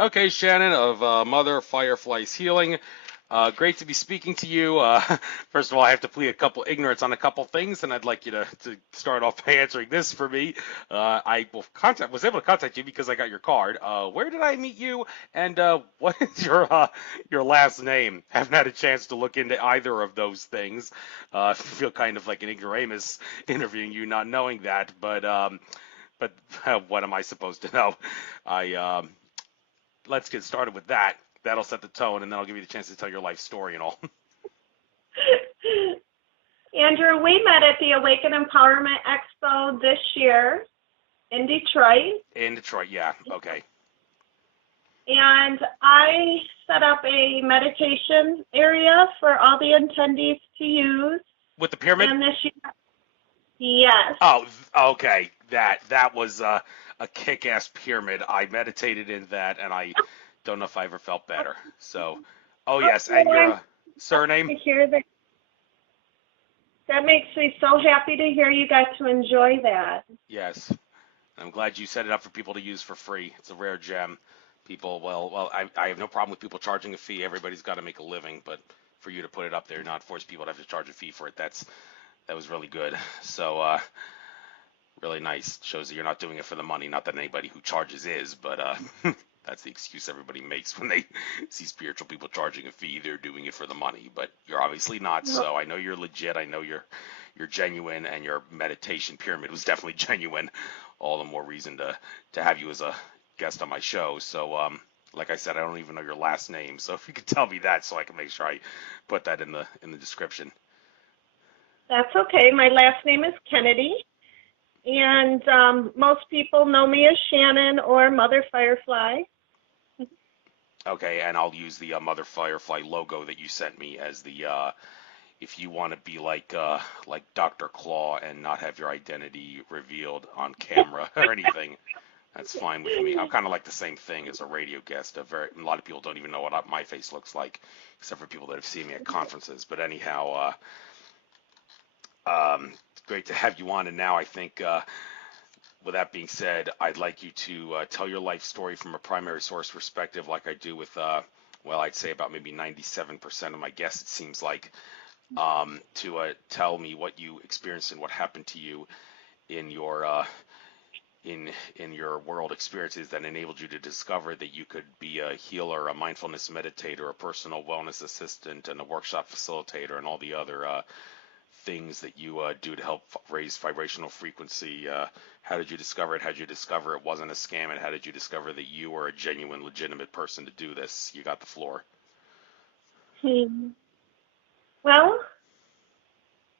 Okay, Shannon of Mother Fireflies Healing. Great to be speaking to you. First of all, I have to plead a couple ignorance on a couple things, and I'd like you to start off by answering this for me. Was able to contact you because I got your card. Where did I meet you? And what is your last name? Haven't had a chance to look into either of those things. Feel kind of like an ignoramus interviewing you, not knowing that. But what am I supposed to know? I Let's get started with that. That'll set the tone, and then I'll give you the chance to tell your life story and all. Andrew, we met at the Awaken Empowerment Expo this year in Detroit. In Detroit, yeah. Okay. And I set up a meditation area for all the attendees to use. With the pyramid? And this year, yes. Oh, okay. That was a kick-ass pyramid. I meditated in that, and I don't know if I ever felt better. So, oh yes, and your surname? To hear that. That makes me so happy to hear you got to enjoy that. Yes. I'm glad you set it up for people to use for free. It's a rare gem. People, I have no problem with people charging a fee. Everybody's got to make a living, but for you to put it up there, not force people to have to charge a fee for it, that was really good. So, really nice. Shows that you're not doing it for the money. Not that anybody who charges is, but that's the excuse everybody makes when they see spiritual people charging a fee. They're doing it for the money, but you're obviously not. So I know you're legit. I know you're genuine, and your meditation pyramid was definitely genuine. All the more reason to have you as a guest on my show. So, like I said, I don't even know your last name. So if you could tell me that, so I can make sure I put that in the description. That's okay. My last name is Kennedy. And most people know me as Shannon or Mother Firefly. Okay, and I'll use the Mother Firefly logo that you sent me as the if you want to be like Dr. Claw and not have your identity revealed on camera or anything, that's fine with me. I'm kind of like the same thing as a radio guest. A lot of people don't even know what my face looks like, except for people that have seen me at conferences. But anyhow, great to have you on. And now I think, with that being said, I'd like you to tell your life story from a primary source perspective, like I do with, I'd say about maybe 97% of my guests, it seems like, to tell me what you experienced and what happened to you in your in your world experiences that enabled you to discover that you could be a healer, a mindfulness meditator, a personal wellness assistant, and a workshop facilitator, and all the other things that you do to help raise vibrational frequency. How did you discover it? How did you discover it wasn't a scam? And how did you discover that you were a genuine, legitimate person to do this? You got the floor. Well,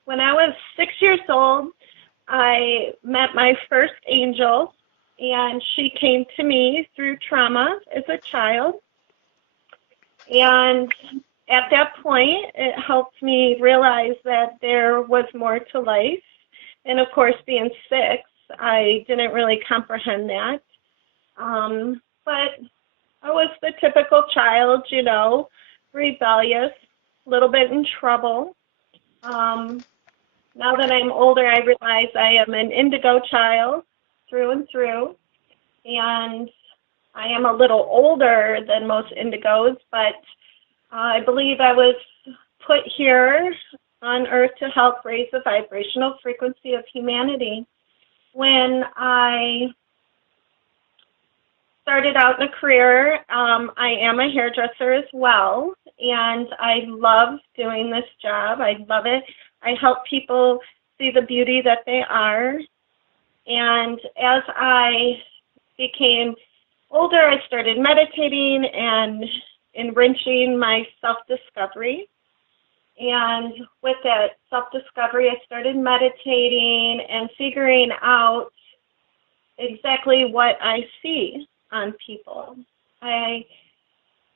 when I was 6 years old, I met my first angel, and she came to me through trauma as a child. And at that point, it helped me realize that there was more to life. And of course, being 6, I didn't really comprehend that. But I was the typical child, rebellious, a little bit in trouble. Now that I'm older, I realize I am an indigo child through and through. And I am a little older than most indigos, but I believe I was put here on Earth to help raise the vibrational frequency of humanity. When I started out in a career, I am a hairdresser as well, and I love doing this job. I love it. I help people see the beauty that they are. And as I became older, I started meditating and enriching my self-discovery. And with that self-discovery, I started meditating and figuring out exactly what I see on people.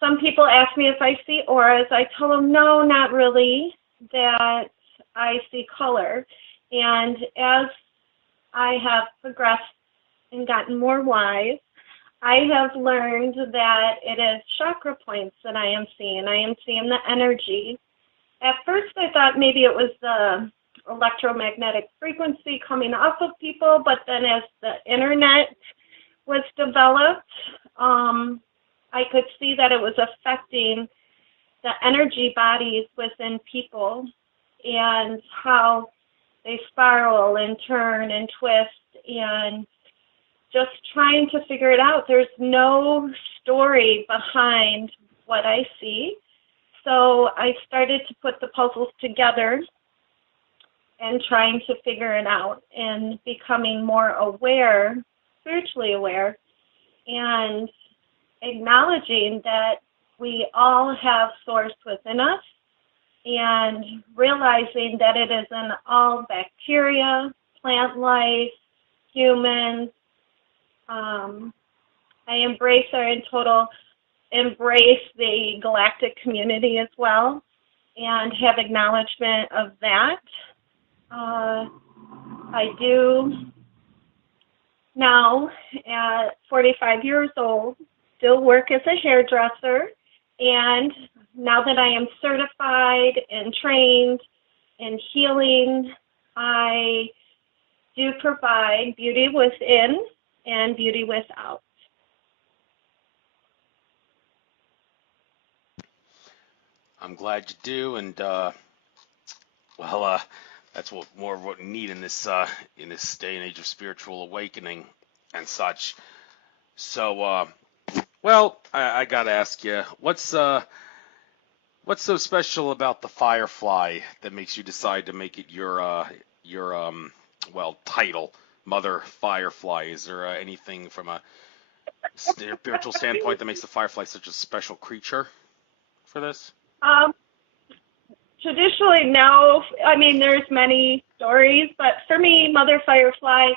Some people ask me if I see auras. I tell them, no, not really, that I see color. And as I have progressed and gotten more wise, I have learned that it is chakra points that I am seeing. I am seeing the energy. At first, I thought maybe it was the electromagnetic frequency coming off of people, but then as the internet was developed, I could see that it was affecting the energy bodies within people and how they spiral and turn and twist, and just trying to figure it out. There's no story behind what I see. So I started to put the puzzles together and trying to figure it out and becoming more aware, spiritually aware, and acknowledging that we all have source within us, and realizing that it is in all bacteria, plant life, humans. I embrace embrace the galactic community as well, and have acknowledgement of that. I do now, at 45 years old, still work as a hairdresser, and now that I am certified and trained in healing, I do provide beauty within and beauty without. I'm glad you do, and that's more of what we need in this day and age of spiritual awakening and such. So, I gotta ask you, what's so special about the firefly that makes you decide to make it your title, Mother Firefly? Is there anything from a spiritual standpoint that makes the firefly such a special creature for this? Traditionally, no. I mean, there's many stories, but for me, Mother Firefly,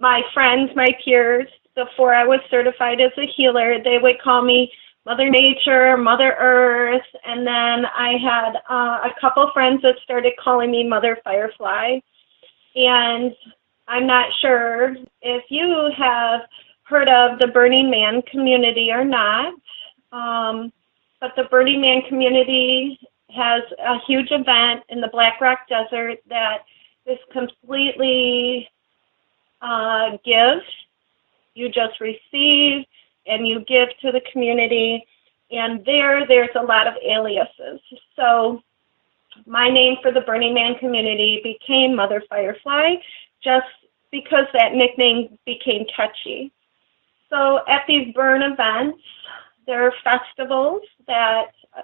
my friends, my peers, before I was certified as a healer, they would call me Mother Nature, Mother Earth, and then I had a couple friends that started calling me Mother Firefly. And I'm not sure if you have heard of the Burning Man community or not, but the Burning Man community has a huge event in the Black Rock Desert that is completely give. You just receive and you give to the community, and there's a lot of aliases. So my name for the Burning Man community became Mother Firefly just because that nickname became catchy. So at these burn events, there are festivals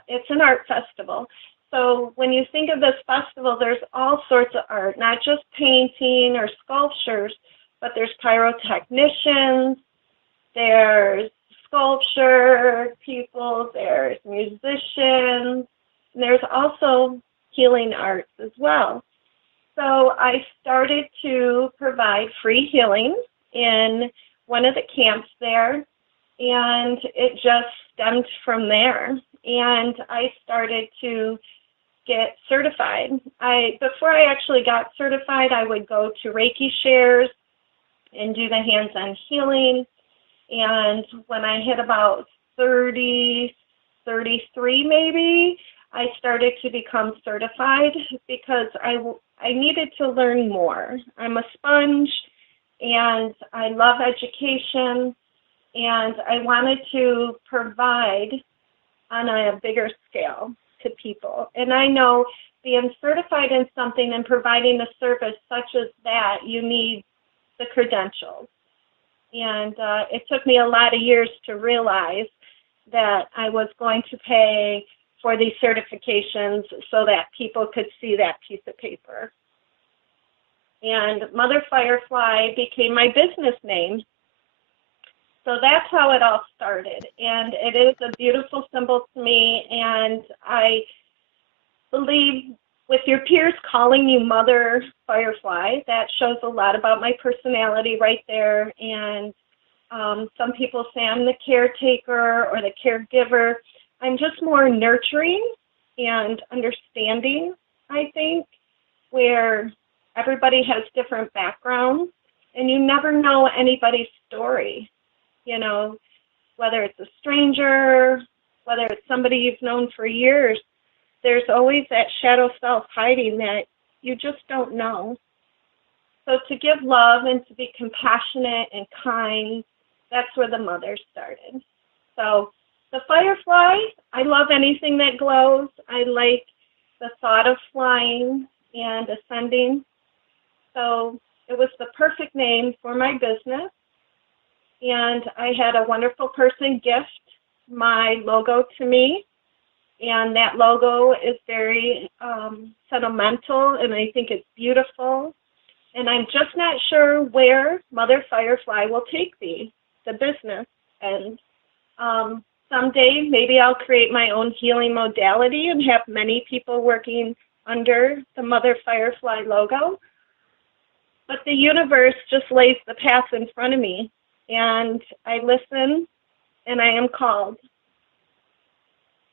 it's an art festival. So when you think of this festival, there's all sorts of art, not just painting or sculptures, but there's pyrotechnicians, there's sculpture people, there's musicians, and there's also healing arts as well. So I started to provide free healing in one of the camps there, and it just stemmed from there. And I started to get certified. Before I actually got certified, I would go to Reiki shares and do the hands-on healing. And when I hit about 30, 33 maybe, I started to become certified because I needed to learn more. I'm a sponge, and I love education, and I wanted to provide on a bigger scale to people. And I know being certified in something and providing a service such as that, you need the credentials. And it took me a lot of years to realize that I was going to pay for these certifications so that people could see that piece of paper. And Mother Firefly became my business name. So that's how it all started. And it is a beautiful symbol to me. And I believe with your peers calling you Mother Firefly, that shows a lot about my personality right there. And some people say I'm the caretaker or the caregiver. I'm just more nurturing and understanding, I think, where everybody has different backgrounds, and you never know anybody's story, whether it's a stranger, whether it's somebody you've known for years. There's always that shadow self hiding that you just don't know. So to give love and to be compassionate and kind, that's where the mother started. So the firefly, I love anything that glows. I like the thought of flying and ascending. So it was the perfect name for my business. And I had a wonderful person gift my logo to me. And that logo is very sentimental, and I think it's beautiful. And I'm just not sure where Mother Firefly will take me, the business. And someday maybe I'll create my own healing modality and have many people working under the Mother Firefly logo. But the universe just lays the path in front of me, and I listen, and I am called.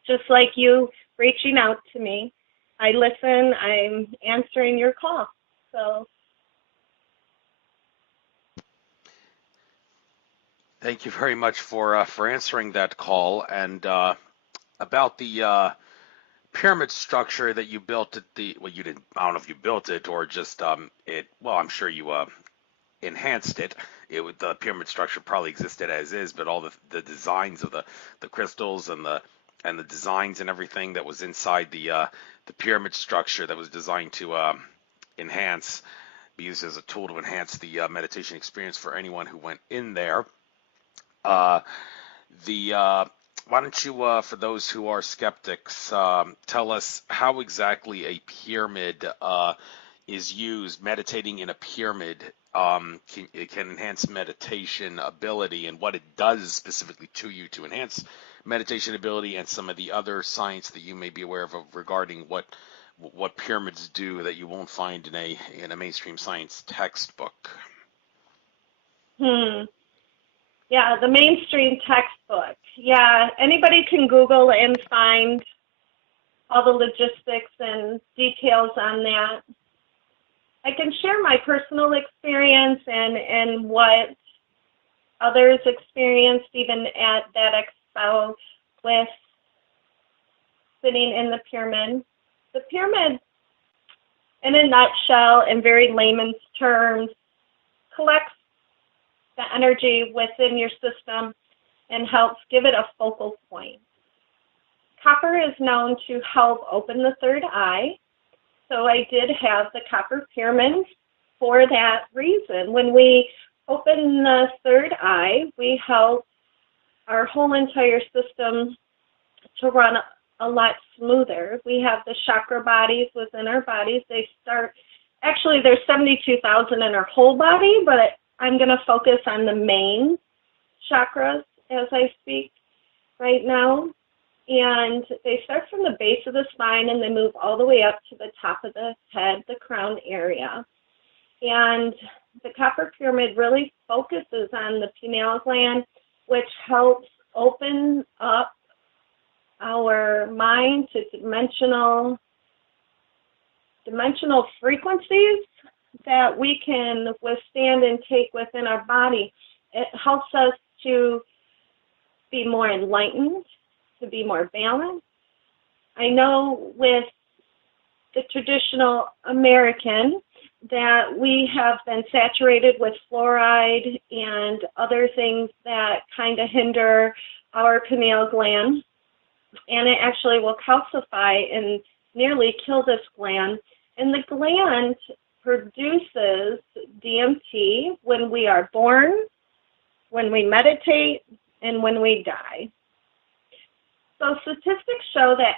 Just like you reaching out to me, I listen, I'm answering your call. So Thank you very much for answering that call. And about the pyramid structure that you built at well, you didn't, I don't know if you built it or just well, I'm sure you enhanced it. The pyramid structure probably existed as is, but all the designs of the crystals and the designs and everything that was inside the pyramid structure that was designed to be used as a tool to enhance the meditation experience for anyone who went in there. Uh, why don't you, for those who are skeptics, tell us how exactly a pyramid is used, meditating in a pyramid it can enhance meditation ability, and what it does specifically to you to enhance meditation ability, and some of the other science that you may be aware of regarding what pyramids do that you won't find in a mainstream science textbook. Yeah, the mainstream textbook. Yeah, anybody can Google and find all the logistics and details on that. I can share my personal experience and what others experienced even at that expo with sitting in the pyramid. The pyramid, in a nutshell, in very layman's terms, collects the energy within your system and helps give it a focal point. Copper is known to help open the third eye, so I did have the copper pyramid for that reason. When we open the third eye, we help our whole entire system to run a lot smoother. We have the chakra bodies within our bodies. Actually there's 72,000 in our whole body, but I'm going to focus on the main chakras as I speak right now. And they start from the base of the spine and they move all the way up to the top of the head, the crown area. And the copper pyramid really focuses on the pineal gland, which helps open up our mind to dimensional frequencies that we can withstand and take within our body. It helps us to be more enlightened, to be more balanced. I know with the traditional American that we have been saturated with fluoride and other things that kind of hinder our pineal gland, and it actually will calcify and nearly kill this gland. And the gland produces DMT when we are born, when we meditate, and when we die. So statistics show that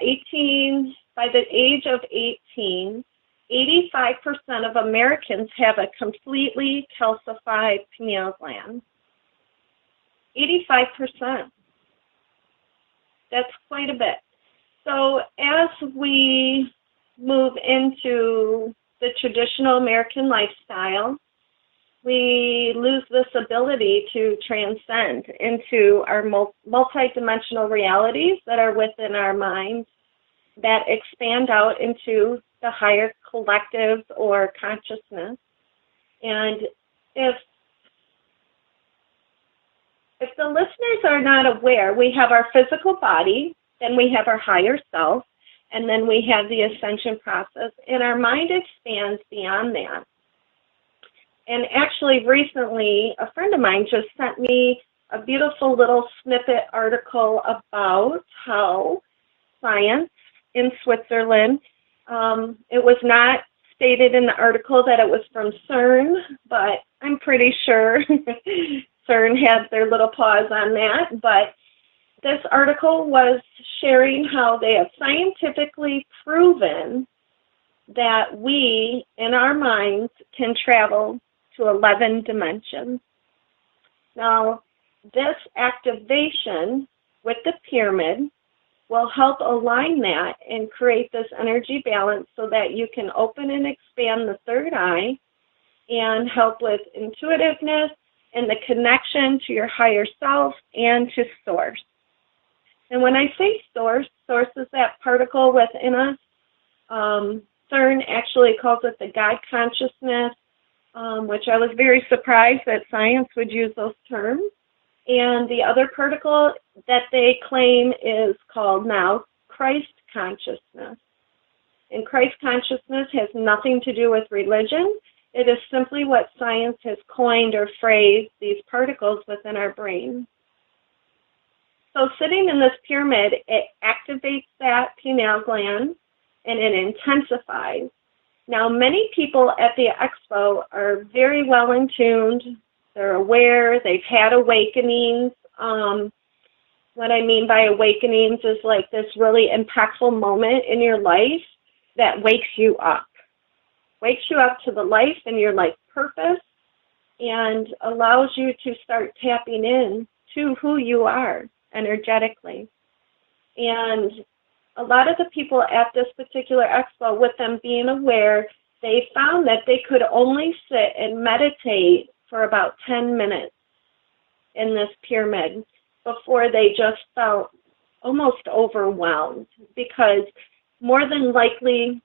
by the age of 18, 85% of Americans have a completely calcified pineal gland. 85%. That's quite a bit. So as we move into the traditional American lifestyle, we lose this ability to transcend into our multidimensional realities that are within our minds that expand out into the higher collective or consciousness. And if the listeners are not aware, we have our physical body, then we have our higher self, and then we have the ascension process, and our mind expands beyond that. And actually, recently, a friend of mine just sent me a beautiful little snippet article about how science in Switzerland, it was not stated in the article that it was from CERN, but I'm pretty sure CERN has their little paws on that. But this article was sharing how they have scientifically proven that we, in our minds, can travel to 11 dimensions. Now, this activation with the pyramid will help align that and create this energy balance so that you can open and expand the third eye and help with intuitiveness and the connection to your higher self and to source. And when I say source, source is that particle within us. CERN actually calls it the God consciousness, which I was very surprised that science would use those terms. And the other particle that they claim is called now Christ consciousness. And Christ consciousness has nothing to do with religion. It is simply what science has coined or phrased these particles within our brain. So sitting in this pyramid, it activates that pineal gland and it intensifies. Now, many people at the expo are very well in tuned. They're aware. They've had awakenings. What I mean by awakenings is like this really impactful moment in your life that wakes you up to the life and your life purpose and allows you to start tapping in to who you are energetically. And a lot of the people at this particular expo, with them being aware, they found that they could only sit and meditate for about 10 minutes in this pyramid before they just felt almost overwhelmed, because more than likely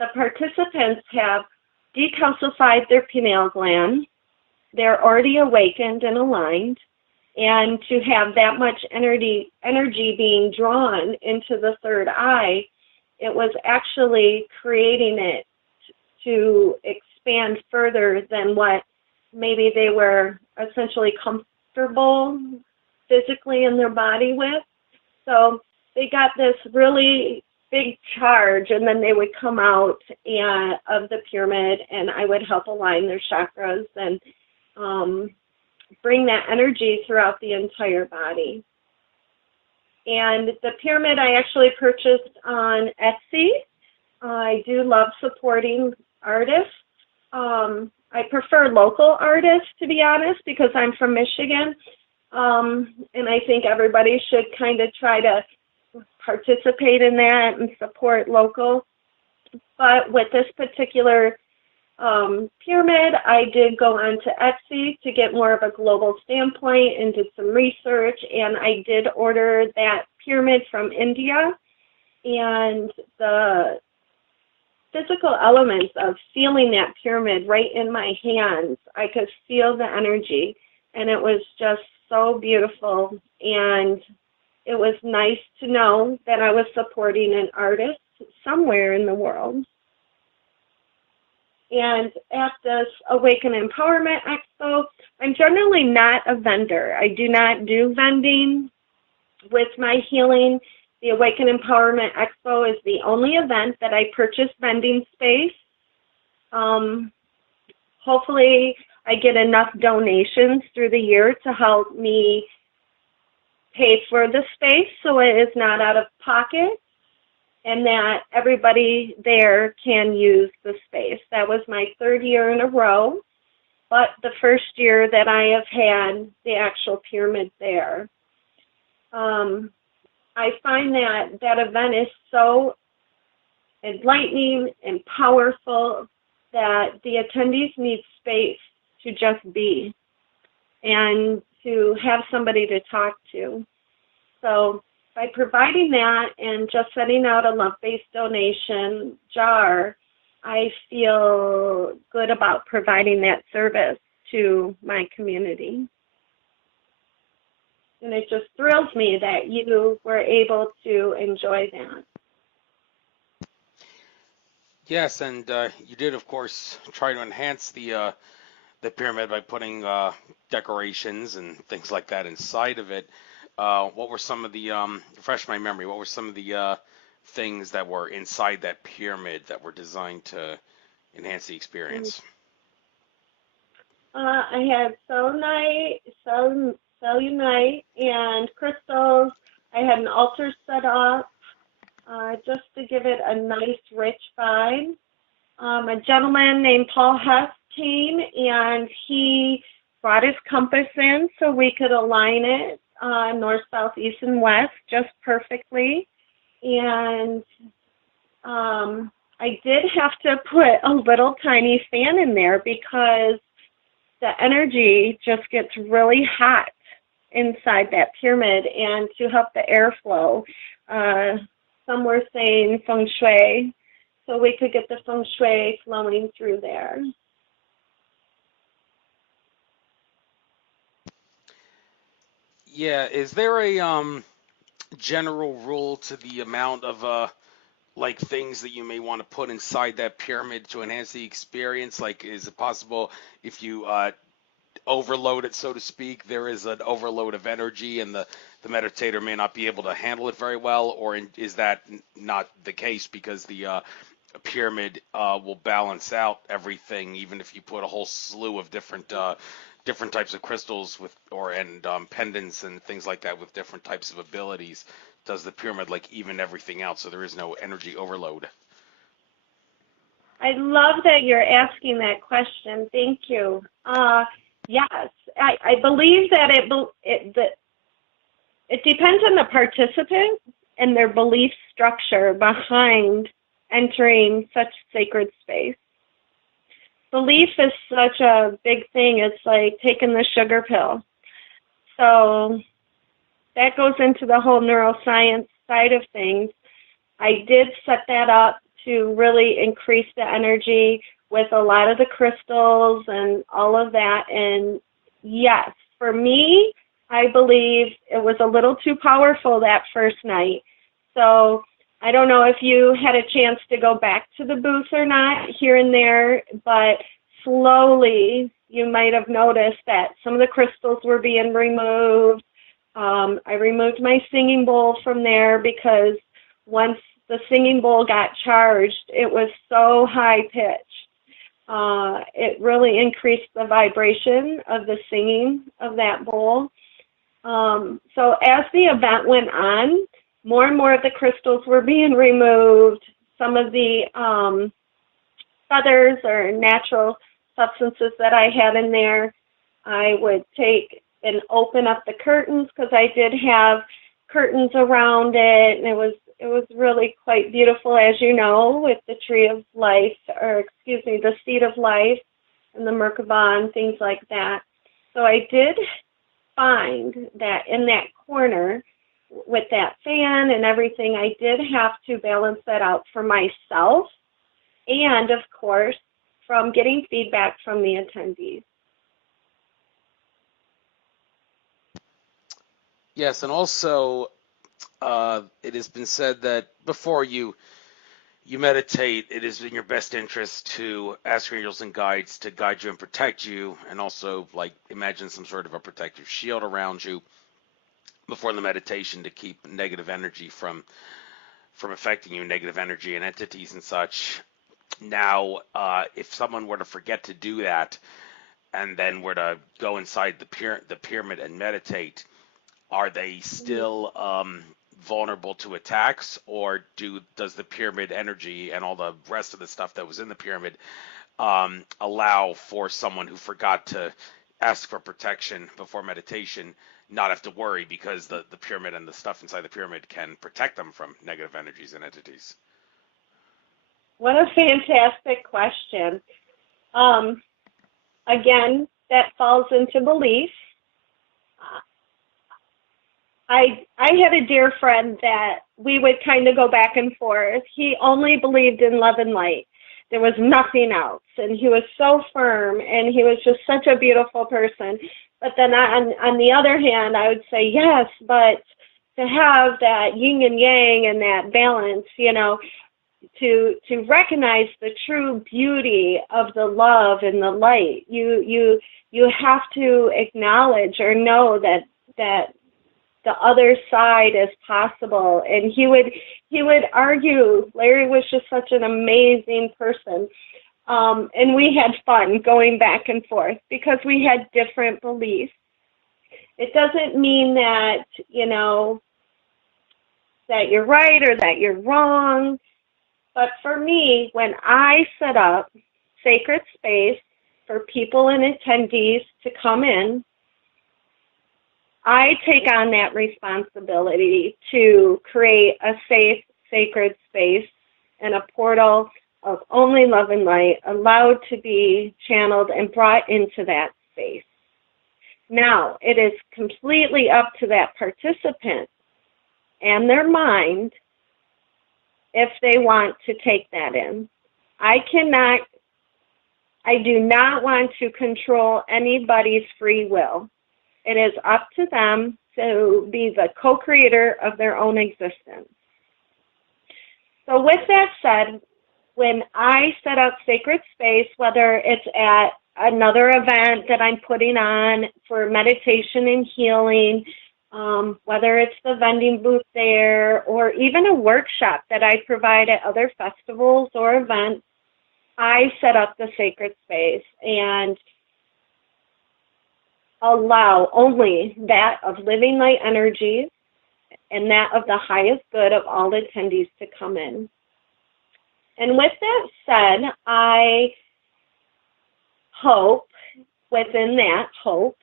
the participants have decalcified their pineal gland, they're already awakened and aligned, and to have that much energy being drawn into the third eye, it was actually creating it to expand further than what maybe they were essentially comfortable physically in their body with. So they got this really big charge, and then they would come out of the pyramid, and I would help align their chakras and bring that energy throughout the entire body. And the pyramid I actually purchased on Etsy. I do love supporting artists. I prefer local artists, to be honest, because I'm from Michigan. And I think everybody should kind of try to participate in that and support local. But with this particular pyramid, I did go onto Etsy to get more of a global standpoint and did some research, and I did order that pyramid from India. And the physical elements of feeling that pyramid right in my hands, I could feel the energy, and it was just so beautiful. And it was nice to know that I was supporting an artist somewhere in the world. And at this Awaken Empowerment Expo, I'm generally not a vendor. I do not do vending with my healing. The Awaken Empowerment Expo is the only event that I purchase vending space. Hopefully, I get enough donations through the year to help me pay for the space so it is not out of pocket, and that everybody there can use the space. That was my third year in a row, but the first year that I have had the actual pyramid there. I find that that event is so enlightening and powerful that the attendees need space to just be and to have somebody to talk to. So by providing that and just setting out a love-based donation jar, I feel good about providing that service to my community. And it just thrills me that you were able to enjoy that. Yes, and you did, of course, try to enhance the pyramid by putting decorations and things like that inside of it. What were some of the refresh my memory? What were some of the things that were inside that pyramid that were designed to enhance the experience? I had cellulite, and crystals. I had an altar set up just to give it a nice, rich vibe. A gentleman named Paul Hess came, and he brought his compass in so we could align it north, south, east, and west just perfectly. And I did have to put a little tiny fan in there because the energy just gets really hot inside that pyramid, and to help the airflow. Some were saying feng shui, so we could get the feng shui flowing through there. Yeah, is there a general rule to the amount of like things that you may want to put inside that pyramid to enhance the experience? Like, is it possible if you overload it, so to speak, there is an overload of energy and the meditator may not be able to handle it very well? Or is that not the case because the pyramid will balance out everything, even if you put a whole slew of different types of crystals with and pendants and things like that with different types of abilities? Does the pyramid like even everything out so there is no energy overload? I love that you're asking that question. Thank you. Yes, I believe that it depends on the participant and their belief structure behind entering such sacred space. Belief is such a big thing. It's like taking the sugar pill. So that goes into the whole neuroscience side of things. I did set that up to really increase the energy with a lot of the crystals and all of that. And yes, for me, I believe it was a little too powerful that first night. So I don't know if you had a chance to go back to the booth or not here and there, but slowly you might have noticed that some of the crystals were being removed. I removed my singing bowl from there because once the singing bowl got charged, it was so high pitched. It really increased the vibration of the singing of that bowl. So as the event went on, more and more of the crystals were being removed. Some of the feathers or natural substances that I had in there, I would take and open up the curtains because I did have curtains around it, and it was really quite beautiful, as you know, with the tree of life, or excuse me, the seed of life and the Merkaba and things like that. So I did find that in that corner with that fan and everything, I did have to balance that out for myself and, of course, from getting feedback from the attendees. Yes, and also it has been said that before you meditate, it is in your best interest to ask your angels and guides to guide you and protect you, and also like imagine some sort of a protective shield around you before the meditation to keep negative energy from affecting you, negative energy and entities and such. Now, if someone were to forget to do that and then were to go inside the pyramid and meditate, are they still vulnerable to attacks, or does the pyramid energy and all the rest of the stuff that was in the pyramid allow for someone who forgot to ask for protection before meditation not have to worry because the pyramid and the stuff inside the pyramid can protect them from negative energies and entities? What a fantastic question. Again, that falls into belief. I had a dear friend that we would kind of go back and forth. He only believed in love and light. There was nothing else. And he was so firm, and he was just such a beautiful person. But then on the other hand, I would say, yes, but to have that yin and yang and that balance, you know, to recognize the true beauty of the love and the light. You have to acknowledge or know that the other side is possible. And he would argue. Larry was just such an amazing person. And we had fun going back and forth because we had different beliefs. It doesn't mean that, that you're right or that you're wrong. But for me, when I set up sacred space for people and attendees to come in, I take on that responsibility to create a safe, sacred space and a portal of only love and light allowed to be channeled and brought into that space. Now, it is completely up to that participant and their mind if they want to take that in. I do not want to control anybody's free will. It is up to them to be the co-creator of their own existence. So with that said, when I set up sacred space, whether it's at another event that I'm putting on for meditation and healing, whether it's the vending booth there or even a workshop that I provide at other festivals or events, I set up the sacred space and allow only that of living light energies and that of the highest good of all attendees to come in. And with that said, I hope, within that hope,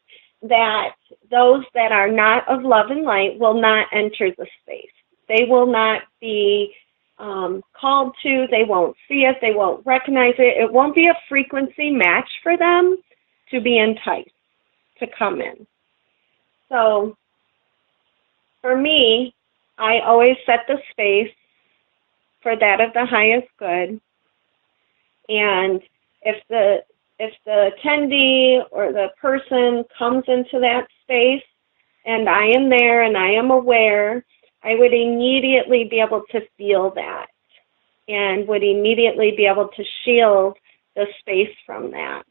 that those that are not of love and light will not enter the space. They will not be called to, they won't see it, they won't recognize it. It won't be a frequency match for them to be enticed to come in. So for me, I always set the space for that of the highest good. And if the attendee or the person comes into that space and I am there and I am aware, I would immediately be able to feel that and would immediately be able to shield the space from that.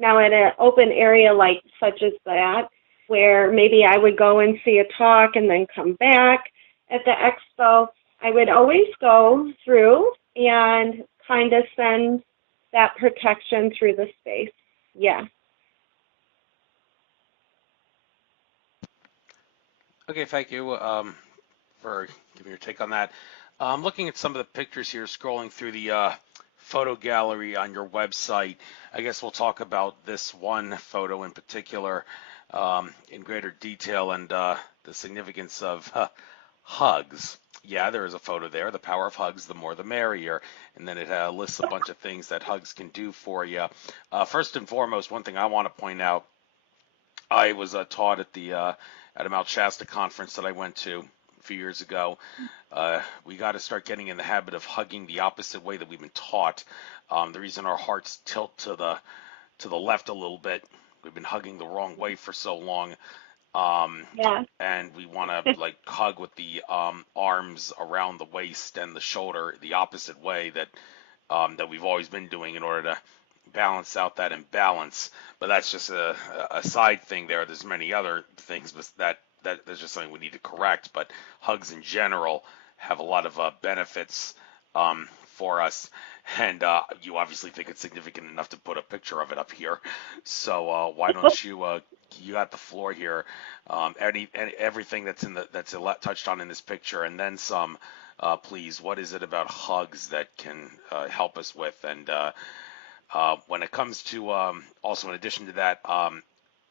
Now, at an open area like such as that, where maybe I would go and see a talk and then come back at the expo, I would always go through and kind of send that protection through the space. Yeah. Okay, thank you for giving your take on that. I'm looking at some of the pictures here, scrolling through the photo gallery on your website. I guess we'll talk about this one photo in particular in greater detail and the significance of hugs. Yeah, there is a photo there. The power of hugs, the more the merrier. And then it lists a bunch of things that hugs can do for you. First and foremost, one thing I want to point out, I was taught at a Mount Shasta conference that I went to a few years ago. We got to start getting in the habit of hugging the opposite way that we've been taught. The reason our hearts tilt to the left a little bit, we've been hugging the wrong way for so long. And we want to like hug with the arms around the waist and the shoulder the opposite way that we've always been doing in order to balance out that imbalance. But that's just a side thing there. There's many other things, but that's just something we need to correct. But hugs in general have a lot of benefits for us. And you obviously think it's significant enough to put a picture of it up here. So why don't you got the floor here? Everything that's touched on in this picture, and then some, please. What is it about hugs that can help us with? And when it comes to also in addition to that, are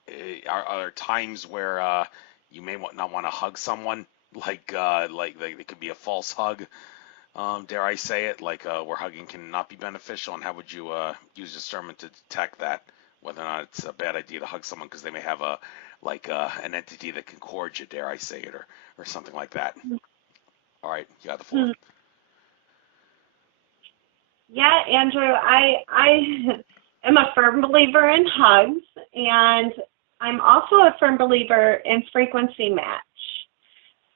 there times where you may not want to hug someone, like it could be a false hug? Dare I say it, like where hugging can not be beneficial, and how would you use discernment to detect that, whether or not it's a bad idea to hug someone because they may have an entity that can cord you, dare I say it, or something like that. All right, you got the floor. Yeah, Andrew, I am a firm believer in hugs, and I'm also a firm believer in frequency match.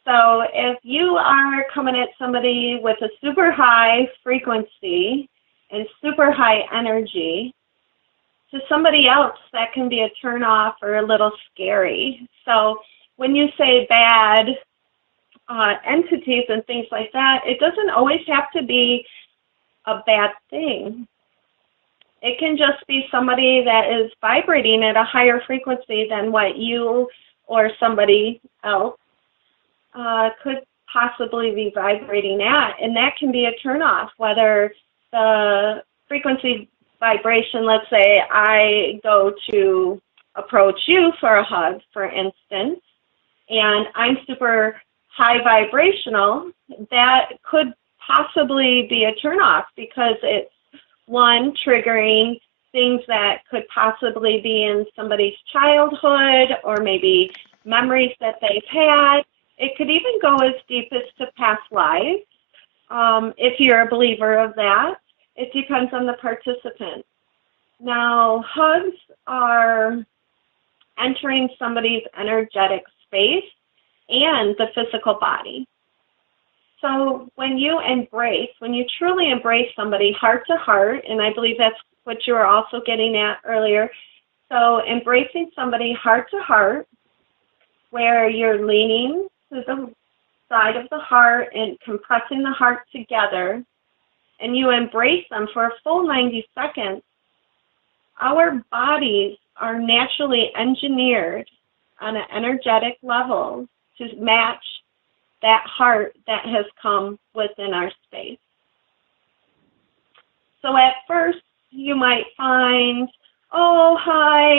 So if you are coming at somebody with a super high frequency and super high energy, to somebody else that can be a turn off or a little scary. So when you say bad entities and things like that, it doesn't always have to be a bad thing. It can just be somebody that is vibrating at a higher frequency than what you or somebody else could possibly be vibrating at, and that can be a turnoff. Whether the frequency vibration, let's say I go to approach you for a hug, for instance, and I'm super high vibrational, that could possibly be a turnoff because it's one, triggering things that could possibly be in somebody's childhood or maybe memories that they've had. It could even go as deep as to past lives, if you're a believer of that. It depends on the participant. Now, hugs are entering somebody's energetic space and the physical body. So when you truly embrace somebody heart to heart, and I believe that's what you were also getting at earlier, so embracing somebody heart to heart, where you're leaning to the side of the heart and compressing the heart together, and you embrace them for a full 90 seconds, our bodies are naturally engineered on an energetic level to match that heart that has come within our space. So at first, you might find, oh, hi,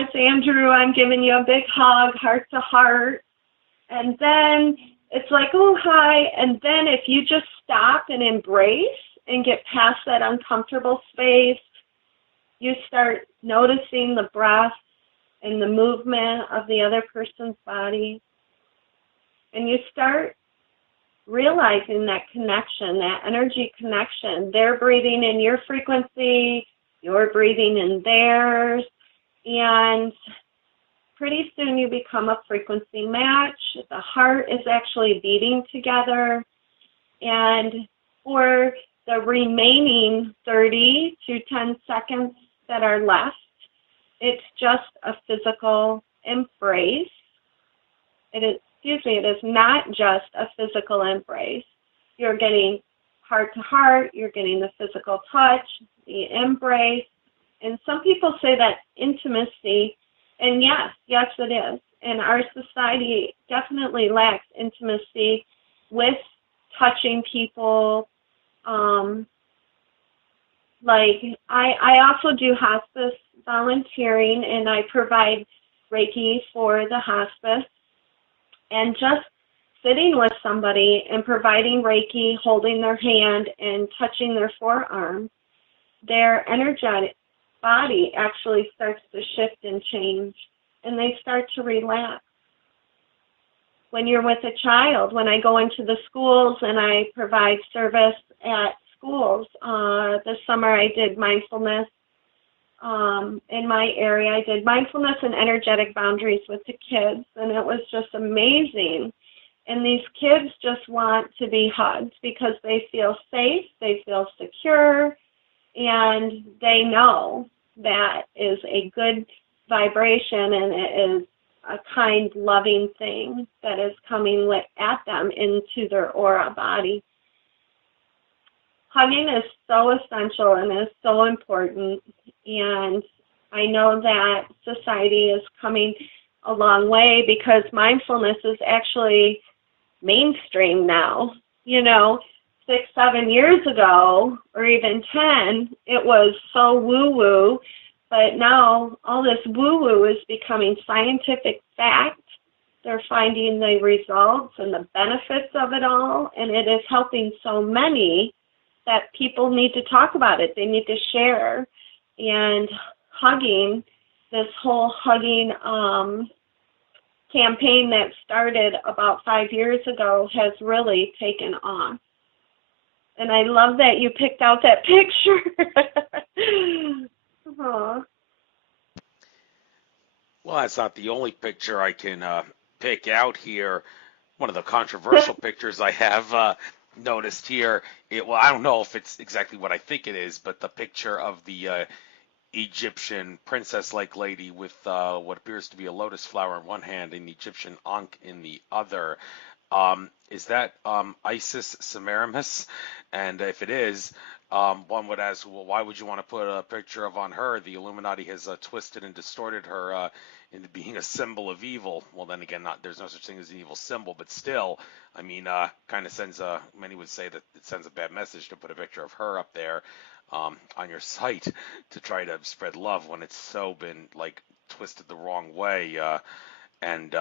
it's Andrew, I'm giving you a big hug, heart to heart. And then it's like, oh, hi. And then if you just stop and embrace and get past that uncomfortable space, you start noticing the breath and the movement of the other person's body. And you start realizing that connection, that energy connection. They're breathing in your frequency, you're breathing in theirs, and pretty soon you become a frequency match. The heart is actually beating together, and for the remaining 30 to 10 seconds that are left, it's just a physical embrace. It is not just a physical embrace. You're getting heart to heart, you're getting the physical touch, the embrace, and some people say that intimacy, and yes it is. And our society definitely lacks intimacy with touching people. Like I also do hospice volunteering, and I provide Reiki for the hospice. And just sitting with somebody and providing Reiki, holding their hand and touching their forearm, their energetic body actually starts to shift and change, and they start to relax. When you're with a child, when I go into the schools and I provide service at schools, this summer I did mindfulness in my area. I did mindfulness and energetic boundaries with the kids, and it was just amazing. And these kids just want to be hugged because they feel safe, they feel secure, and they know that is a good vibration, and it is a kind, loving thing that is coming at them into their aura body. Hugging is so essential and is so important, and I know that society is coming a long way because mindfulness is actually mainstream now. 6, 7 years ago, or even 10, it was so woo-woo, but now all this woo-woo is becoming scientific fact. They're finding the results and the benefits of it all, and it is helping so many that people need to talk about it. They need to share. And hugging, this whole hugging campaign that started about 5 years ago has really taken off. And I love that you picked out that picture. Aww. Well, that's not the only picture I can pick out here. one of the controversial pictures I have noticed here. Well, I don't know if it's exactly what I think it is, but the picture of the Egyptian princess-like lady with what appears to be a lotus flower in one hand and Egyptian ankh in the other. Is that Isis Semiramis? And if it is, one would ask, well, why would you want to put a picture of on her? The Illuminati has twisted and distorted her into being a symbol of evil. Well, then again, not there's no such thing as an evil symbol, but still, I mean, kind of sends many would say that it sends a bad message to put a picture of her up there on your site to try to spread love when it's so been like twisted the wrong way. And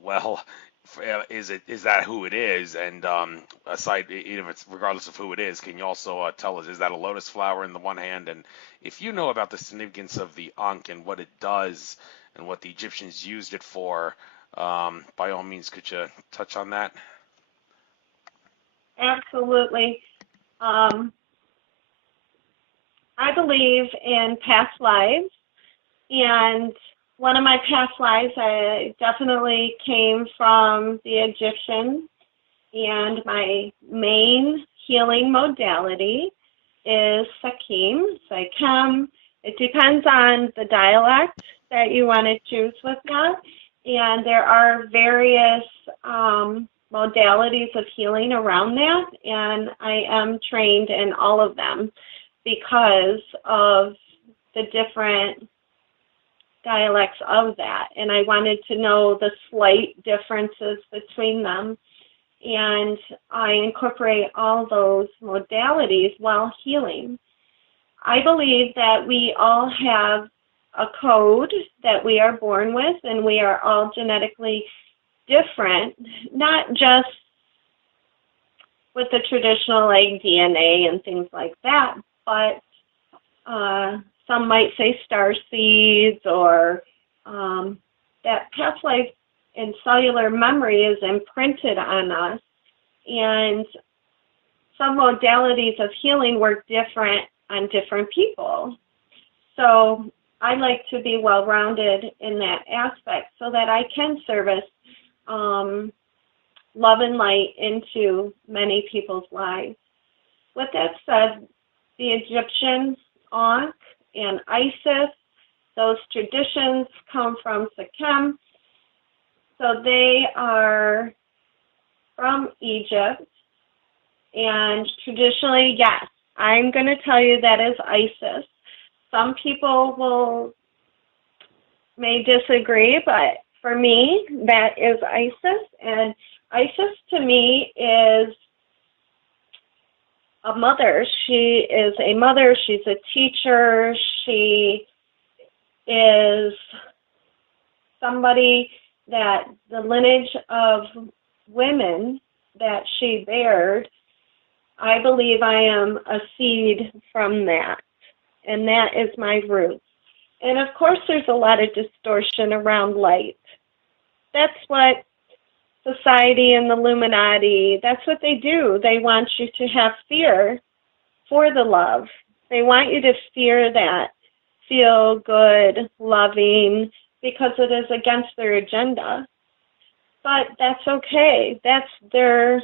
well, is that who it is? And aside, even if it's regardless of who it is, can you also tell us, is that a lotus flower in the one hand? And if you know about the significance of the ankh and what it does and what the Egyptians used it for, by all means, could you touch on that? Absolutely. I believe in past lives, and one of my past lives, I definitely came from the Egyptian, and my main healing modality is Seichim. It depends on the dialect that you want to choose with that, and there are various modalities of healing around that, and I am trained in all of them because of the different dialects of that, and I wanted to know the slight differences between them, and I incorporate all those modalities while healing. I believe that we all have a code that we are born with, and we are all genetically different, not just with the traditional like DNA and things like that, but some might say star seeds, or that past life and cellular memory is imprinted on us, and some modalities of healing work different on different people. So I like to be well-rounded in that aspect so that I can service love and light into many people's lives. With that said, the Egyptian ankh and Isis, those traditions come from Seichim. So they are from Egypt. And traditionally, yes, I'm going to tell you that is Isis. Some people may disagree, but for me, that is Isis. And Isis to me is a mother. She is a mother. She's a teacher. She is somebody that the lineage of women that she bared, I believe I am a seed from that, and that is my roots. And of course, there's a lot of distortion around light. That's what society and the Illuminati, that's what they do. They want you to have fear for the love. They want you to fear that, feel good, loving, because it is against their agenda. But that's okay. That's their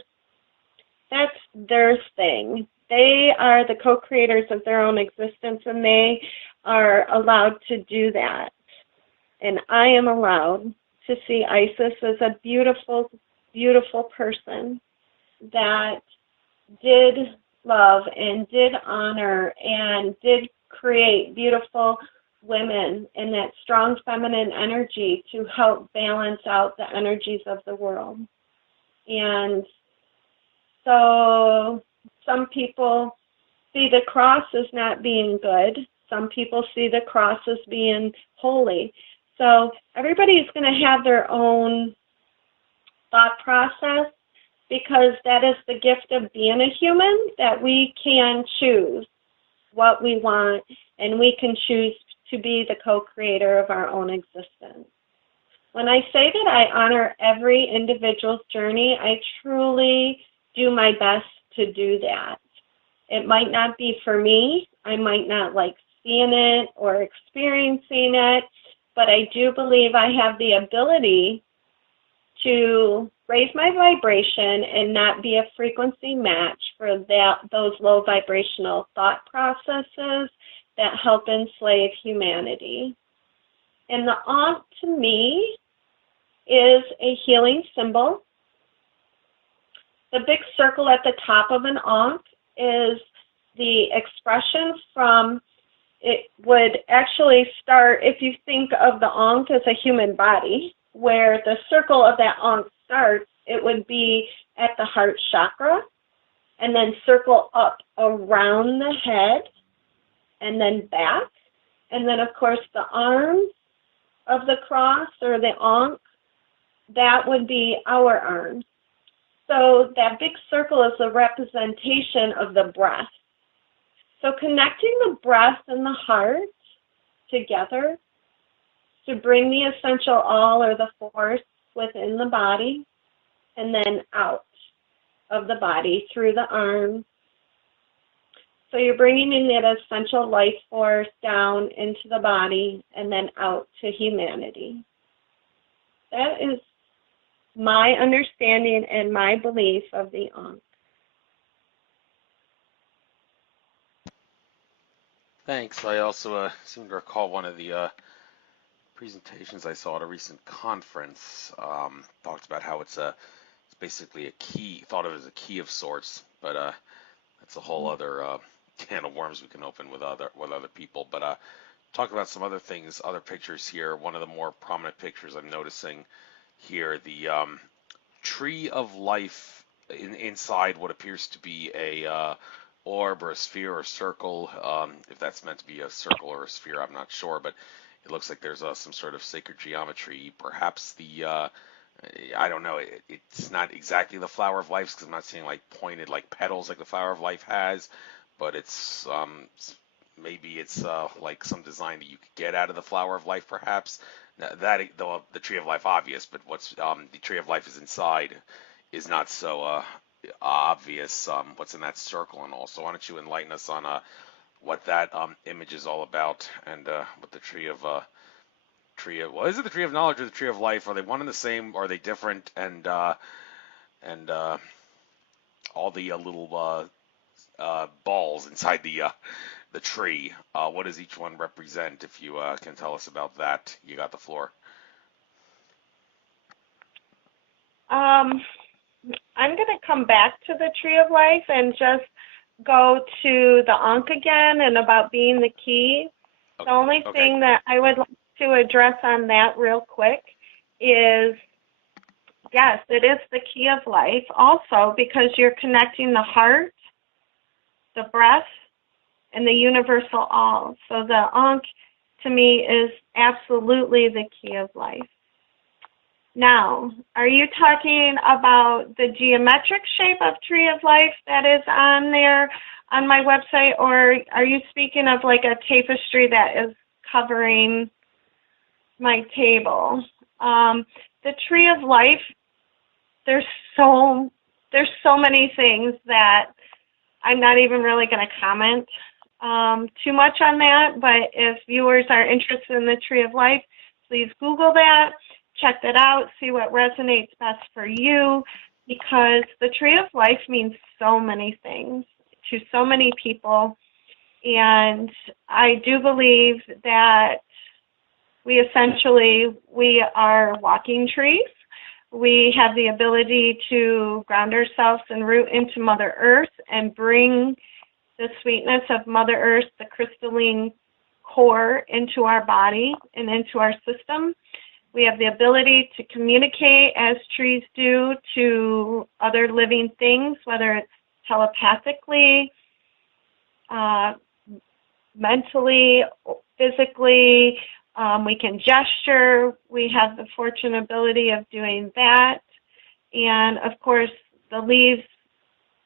thing. They are the co-creators of their own existence, and they are allowed to do that. And I am allowed to see Isis as a beautiful, beautiful person that did love and did honor and did create beautiful women and that strong feminine energy to help balance out the energies of the world. And so some people see the cross as not being good. Some people see the cross as being holy. So everybody's going to have their own thought process, because that is the gift of being a human, that we can choose what we want, and we can choose to be the co-creator of our own existence. When I say that I honor every individual's journey, I truly do my best to do that. It might not be for me. I might not like seeing it or experiencing it, but I do believe I have the ability to raise my vibration and not be a frequency match for those low vibrational thought processes that help enslave humanity. And the Ankh to me is a healing symbol. The big circle at the top of an Ankh is the expression from, it would actually start, if you think of the Ankh as a human body, where the circle of that Ankh starts, it would be at the heart chakra, and then circle up around the head, and then back. And then, of course, the arms of the cross or the Ankh, that would be our arms. So that big circle is a representation of the breath. So connecting the breath and the heart together to bring the essential all or the force within the body and then out of the body through the arms. So you're bringing in that essential life force down into the body and then out to humanity. That is my understanding and my belief of the Ankh. Thanks. I also seem to recall one of the presentations I saw at a recent conference talked about how it's basically a key, thought of it as a key of sorts, but that's a whole other can of worms we can open with other people. But talk about some other things, other pictures here. One of the more prominent pictures I'm noticing here, the tree of life inside what appears to be a orb or a sphere or circle. If that's meant to be a circle or a sphere, I'm not sure, but it looks like there's some sort of sacred geometry. Perhaps the I don't know. It's not exactly the flower of life because I'm not seeing like pointed like petals like the flower of life has, but it's maybe it's like some design that you could get out of the flower of life, perhaps. Now, that the tree of life obvious, but what's the tree of life is inside is not so obvious. What's in that circle and all. So why don't you enlighten us on what that image is all about and what the tree of well, is it the tree of knowledge or the tree of life? Are they one and the same? Or are they different? And all the little balls inside the tree. What does each one represent? If you can tell us about that, you got the floor. I'm going to come back to the tree of life and just go to the Ankh again and about being the key. Okay. The only thing that I would like to address on that real quick is, yes, it is the key of life also because you're connecting the heart, the breath, and the universal all. So the Ankh, to me, is absolutely the key of life. Now, are you talking about the geometric shape of tree of life that is on there on my website, or are you speaking of like a tapestry that is covering my table? The tree of life, there's so many things that I'm not even really going to comment too much on that, but if viewers are interested in the tree of life, please Google that, check that out, see what resonates best for you, because the tree of life means so many things to so many people, and I do believe that we are walking trees. We have the ability to ground ourselves and root into Mother Earth and bring the sweetness of Mother Earth, the crystalline core, into our body and into our system. We have the ability to communicate, as trees do, to other living things, whether it's telepathically, mentally, physically. We can gesture. We have the fortunate ability of doing that. And, of course, the leaves,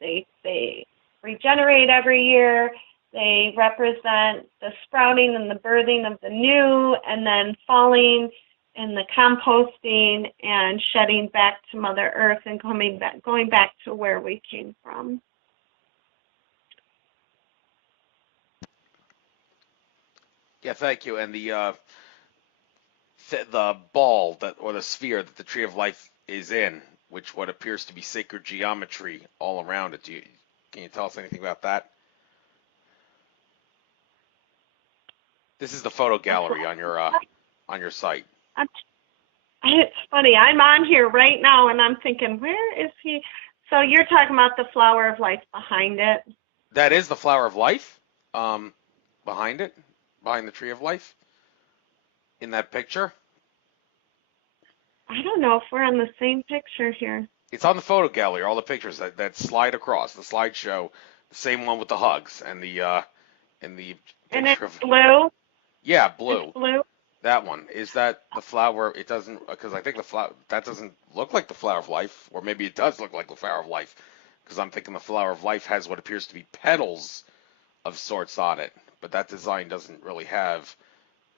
they regenerate every year. They represent the sprouting and the birthing of the new, and then falling and the composting and shedding back to Mother Earth and going back to where we came from. Yeah, thank you. And the the ball that or the sphere that the tree of life is in, which what appears to be sacred geometry all around it. Can you tell us anything about that? This is the photo gallery on your site. It's funny. I'm on here right now, and I'm thinking, where is he? So you're talking about the flower of life behind it? That is the flower of life, behind it, behind the tree of life, in that picture. I don't know if we're on the same picture here. It's on the photo gallery. All the pictures that slide across the slideshow, the same one with the hugs and the And picture it's of blue. yeah, blue. It's blue. That one. Is that the flower? It doesn't, because I think the flower, that doesn't look like the flower of life, or maybe it does look like the flower of life, because I'm thinking the flower of life has what appears to be petals of sorts on it, but that design doesn't really have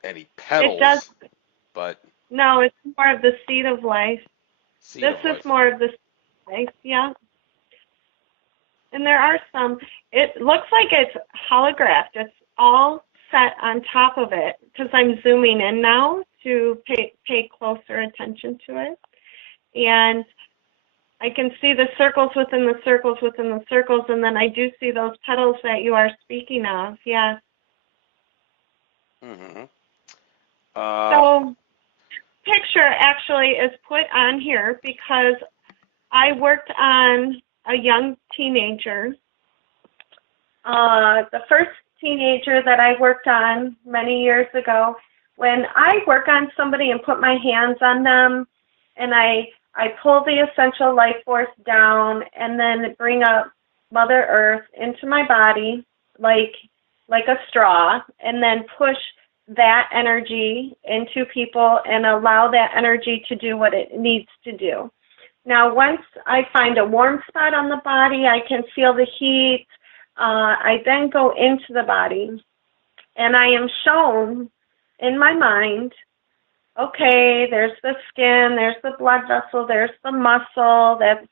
any It does. petals, but No, it's more of the seed of life. seed This of is life. more of the seed of life, yeah. And there are some, it looks like it's holographed. It's all set on top of it, because I'm zooming in now to pay closer attention to it. And I can see the circles within the circles within the circles, and then I do see those petals that you are speaking of, yes. Mm-hmm. So picture actually is put on here because I worked on a young teenager. The first teenager that I worked on many years ago, when I work on somebody and put my hands on them, and I pull the essential life force down and then bring up Mother Earth into my body like a straw, and then push that energy into people and allow that energy to do what it needs to do. Now, once I find a warm spot on the body, I can feel the heat. I then go into the body, and I am shown in my mind, okay, there's the skin, there's the blood vessel, there's the muscle, that's,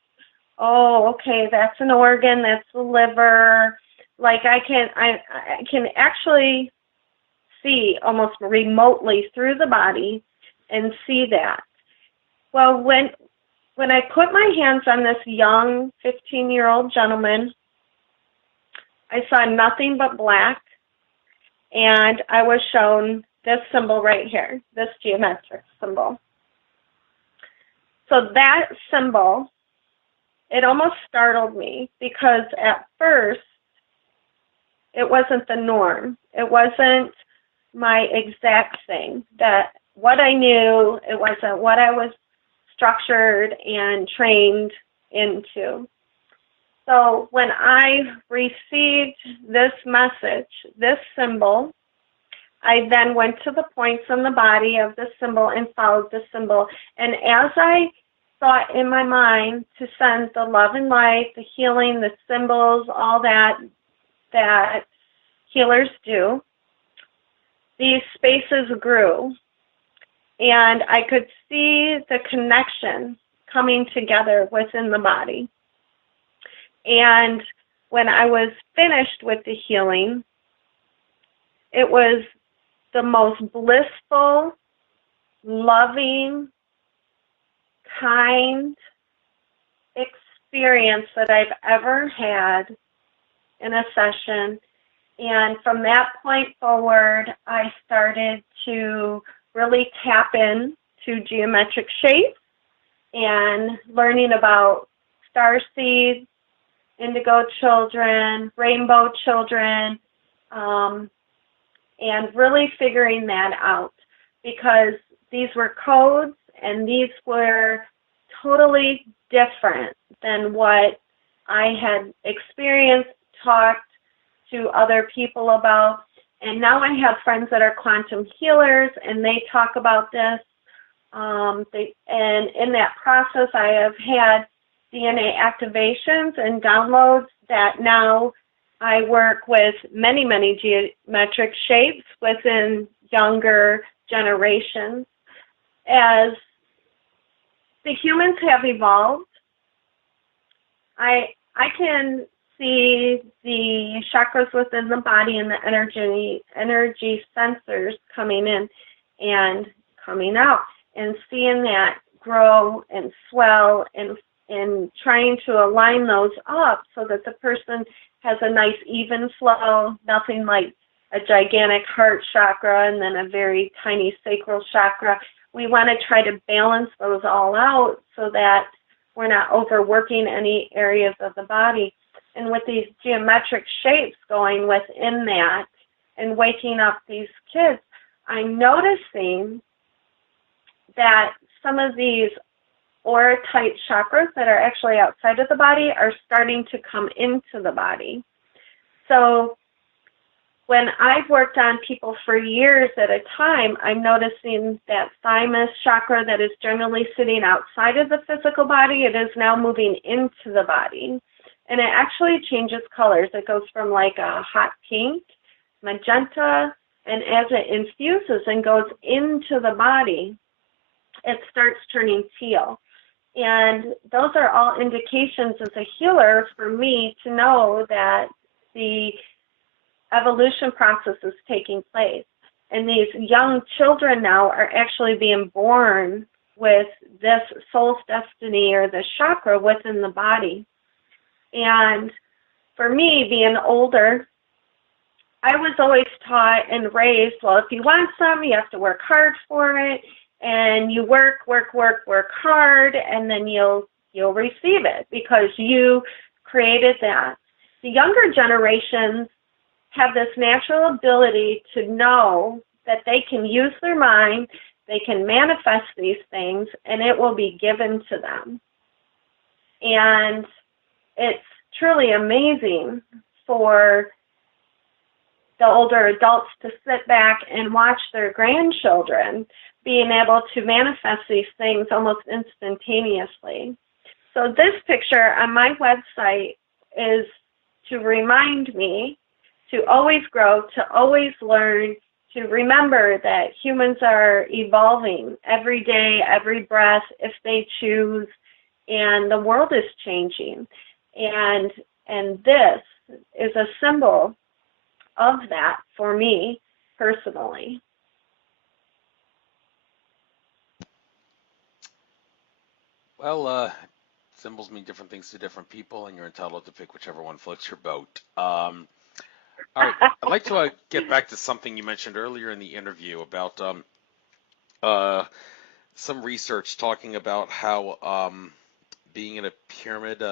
oh, okay, that's an organ, that's the liver. Like I can actually see almost remotely through the body and see that. Well, when I put my hands on this young 15-year-old gentleman, I saw nothing but black, and I was shown this symbol right here, this geometric symbol. So that symbol, it almost startled me, because at first it wasn't the norm. It wasn't my exact thing. That what I knew, it wasn't what I was structured and trained into. So when I received this message, this symbol, I then went to the points on the body of the symbol and followed the symbol. And as I thought in my mind to send the love and light, the healing, the symbols, all that healers do, these spaces grew. And I could see the connection coming together within the body. And when I was finished with the healing, it was the most blissful, loving, kind experience that I've ever had in a session. And from that point forward, I started to really tap in to geometric shapes and learning about star seeds, indigo children, rainbow children, and really figuring that out, because these were codes and these were totally different than what I had experienced, talked to other people about. And now I have friends that are quantum healers, and they talk about this. And in that process, I have had DNA activations and downloads that now I work with many, many geometric shapes within younger generations. As the humans have evolved, I can see the chakras within the body and the energy sensors coming in and coming out, and seeing that grow and swell and trying to align those up so that the person has a nice even flow, nothing like a gigantic heart chakra and then a very tiny sacral chakra. We want to try to balance those all out so that we're not overworking any areas of the body. And with these geometric shapes going within that and waking up these kids, I'm noticing that some of these aura-type chakras that are actually outside of the body are starting to come into the body. So when I've worked on people for years at a time, I'm noticing that thymus chakra that is generally sitting outside of the physical body, it is now moving into the body. And it actually changes colors. It goes from like a hot pink, magenta, and as it infuses and goes into the body, it starts turning teal. And those are all indications as a healer for me to know that the evolution process is taking place. And these young children now are actually being born with this soul's destiny or the chakra within the body. And for me, being older, I was always taught and raised, well, if you want something, you have to work hard for it, and you work hard, and then you'll receive it because you created that. The younger generations have this natural ability to know that they can use their mind, they can manifest these things, and it will be given to them. And it's truly amazing for the older adults to sit back and watch their grandchildren being able to manifest these things almost instantaneously. So this picture on my website is to remind me to always grow, to always learn, to remember that humans are evolving every day, every breath, if they choose, and the world is changing. And this is a symbol of that for me personally. Well, symbols mean different things to different people, and you're entitled to pick whichever one floats your boat. All right, I'd like to get back to something you mentioned earlier in the interview about some research talking about how being in a pyramid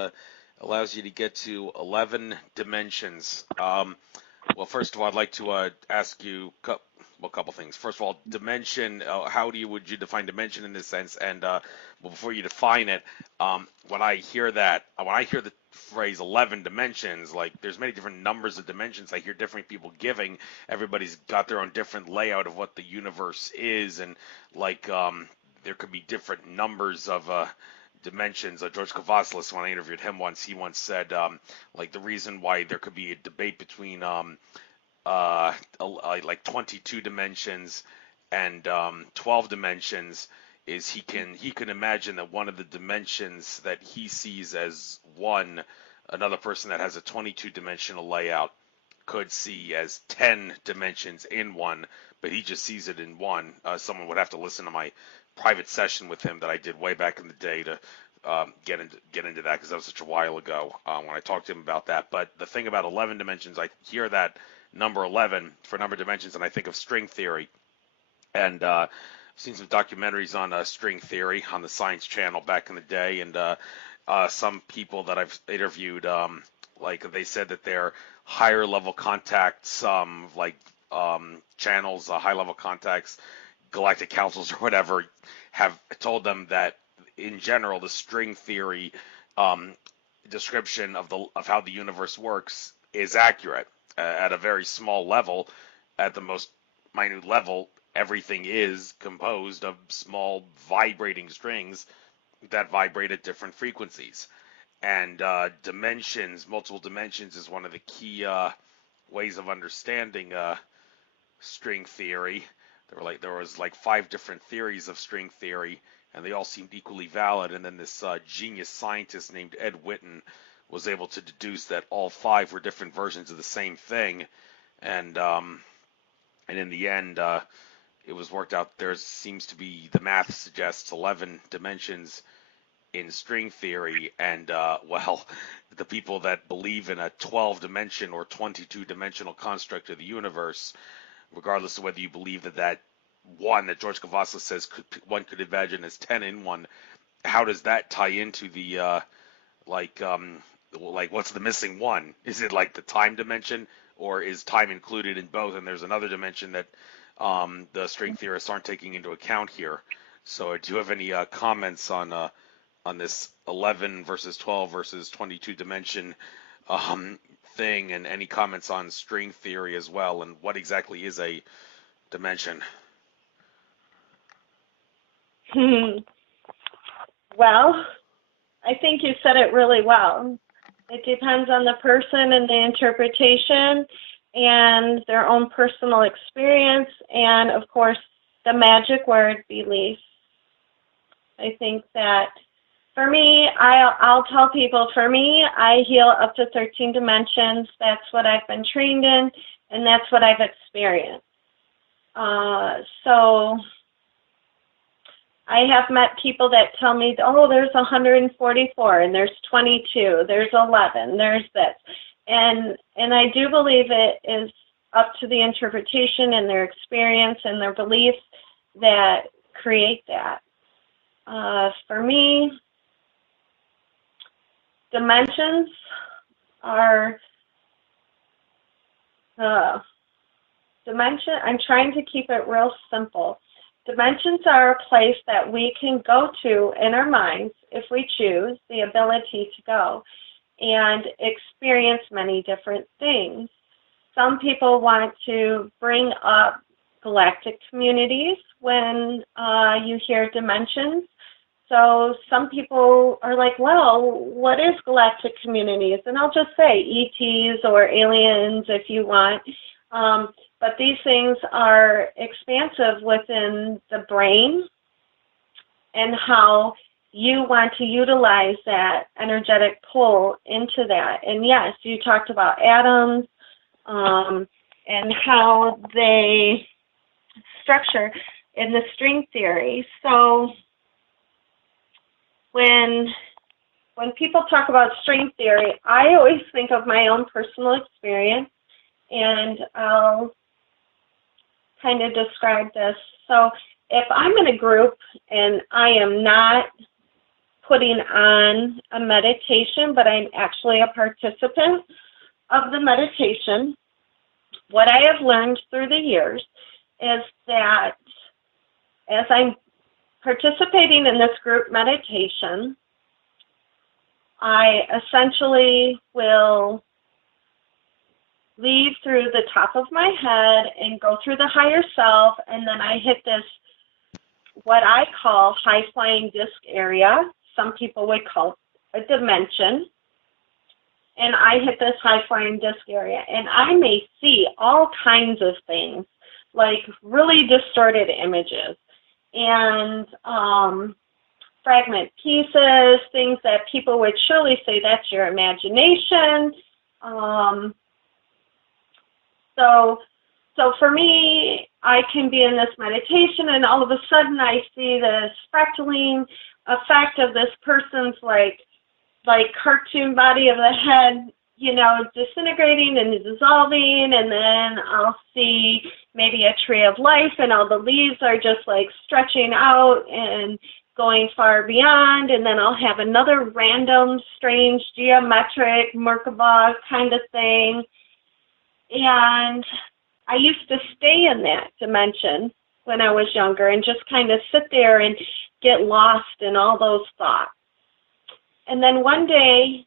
allows you to get to 11 dimensions. Well, first of all, I'd like to ask you a couple things. First of all, dimension. How would you define dimension in this sense? And well, before you define it, when I hear the phrase 11 dimensions, like there's many different numbers of dimensions. I hear different people giving. Everybody's got their own different layout of what the universe is, and like there could be different numbers of dimensions. George Kavasilis, when I interviewed him once, he once said like the reason why there could be a debate between like 22 dimensions and 12 dimensions is he can imagine that one of the dimensions that he sees as one, another person that has a 22 dimensional layout could see as 10 dimensions in one, but he just sees it in one. Someone would have to listen to my private session with him that I did way back in the day to get into that, because that was such a while ago when I talked to him about that. But the thing about 11 dimensions, I hear that number 11 for number of dimensions, and I think of string theory. And I've seen some documentaries on string theory on the Science Channel back in the day, and some people that I've interviewed, like they said that their higher level contacts, channels, high level contacts, galactic councils or whatever, have told them that in general the string theory description of how the universe works is accurate. At a very small level, at the most minute level, everything is composed of small vibrating strings that vibrate at different frequencies. And dimensions, multiple dimensions, is one of the key ways of understanding string theory. There was 5 different theories of string theory, and they all seemed equally valid. And then this genius scientist named Ed Witten was able to deduce that all 5 were different versions of the same thing, and in the end, it was worked out. There seems to be, the math suggests 11 dimensions in string theory, and well, the people that believe in a 12-dimension or 22-dimensional construct of the universe, regardless of whether you believe that one that George Cavazos says one could imagine as 10 in one, how does that tie into the like what's the missing one? Is it like the time dimension, or is time included in both? And there's another dimension that the string theorists aren't taking into account here. So do you have any comments on this 11 versus 12 versus 22 dimension thing, and any comments on string theory as well, and what exactly is a dimension? Well, I think you said it really well. It depends on the person and the interpretation and their own personal experience, and of course the magic word, belief. I think that for me, I'll tell people, for me, I heal up to 13 dimensions. That's what I've been trained in, and that's what I've experienced. So I have met people that tell me, oh, there's 144, and there's 22, there's 11, there's this. And I do believe it is up to the interpretation and their experience and their beliefs that create that. For me, dimensions are I'm trying to keep it real simple. Dimensions are a place that we can go to in our minds if we choose the ability to go and experience many different things. Some people want to bring up galactic communities when you hear dimensions. So some people are like, well, what is galactic communities? And I'll just say ETs or aliens if you want. But these things are expansive within the brain and how you want to utilize that energetic pull into that. And yes, you talked about atoms and how they structure in the string theory. So when people talk about string theory, I always think of my own personal experience, and I'll kind of describe this. So if I'm in a group and I am not putting on a meditation, but I'm actually a participant of the meditation, what I have learned through the years is that as I'm participating in this group meditation, I essentially will leave through the top of my head and go through the higher self, and then I hit this, what I call high-flying disc area. Some people would call it a dimension. And I hit this high-flying disc area, and I may see all kinds of things, like really distorted images and fragment pieces, things that people would surely say that's your imagination. So for me, I can be in this meditation, and all of a sudden I see this fractaling effect of this person's like cartoon body of the head, you know, disintegrating and dissolving, and then I'll see maybe a tree of life, and all the leaves are just like stretching out and going far beyond, and then I'll have another random, strange, geometric, Merkaba kind of thing. And I used to stay in that dimension when I was younger and just kind of sit there and get lost in all those thoughts. And then one day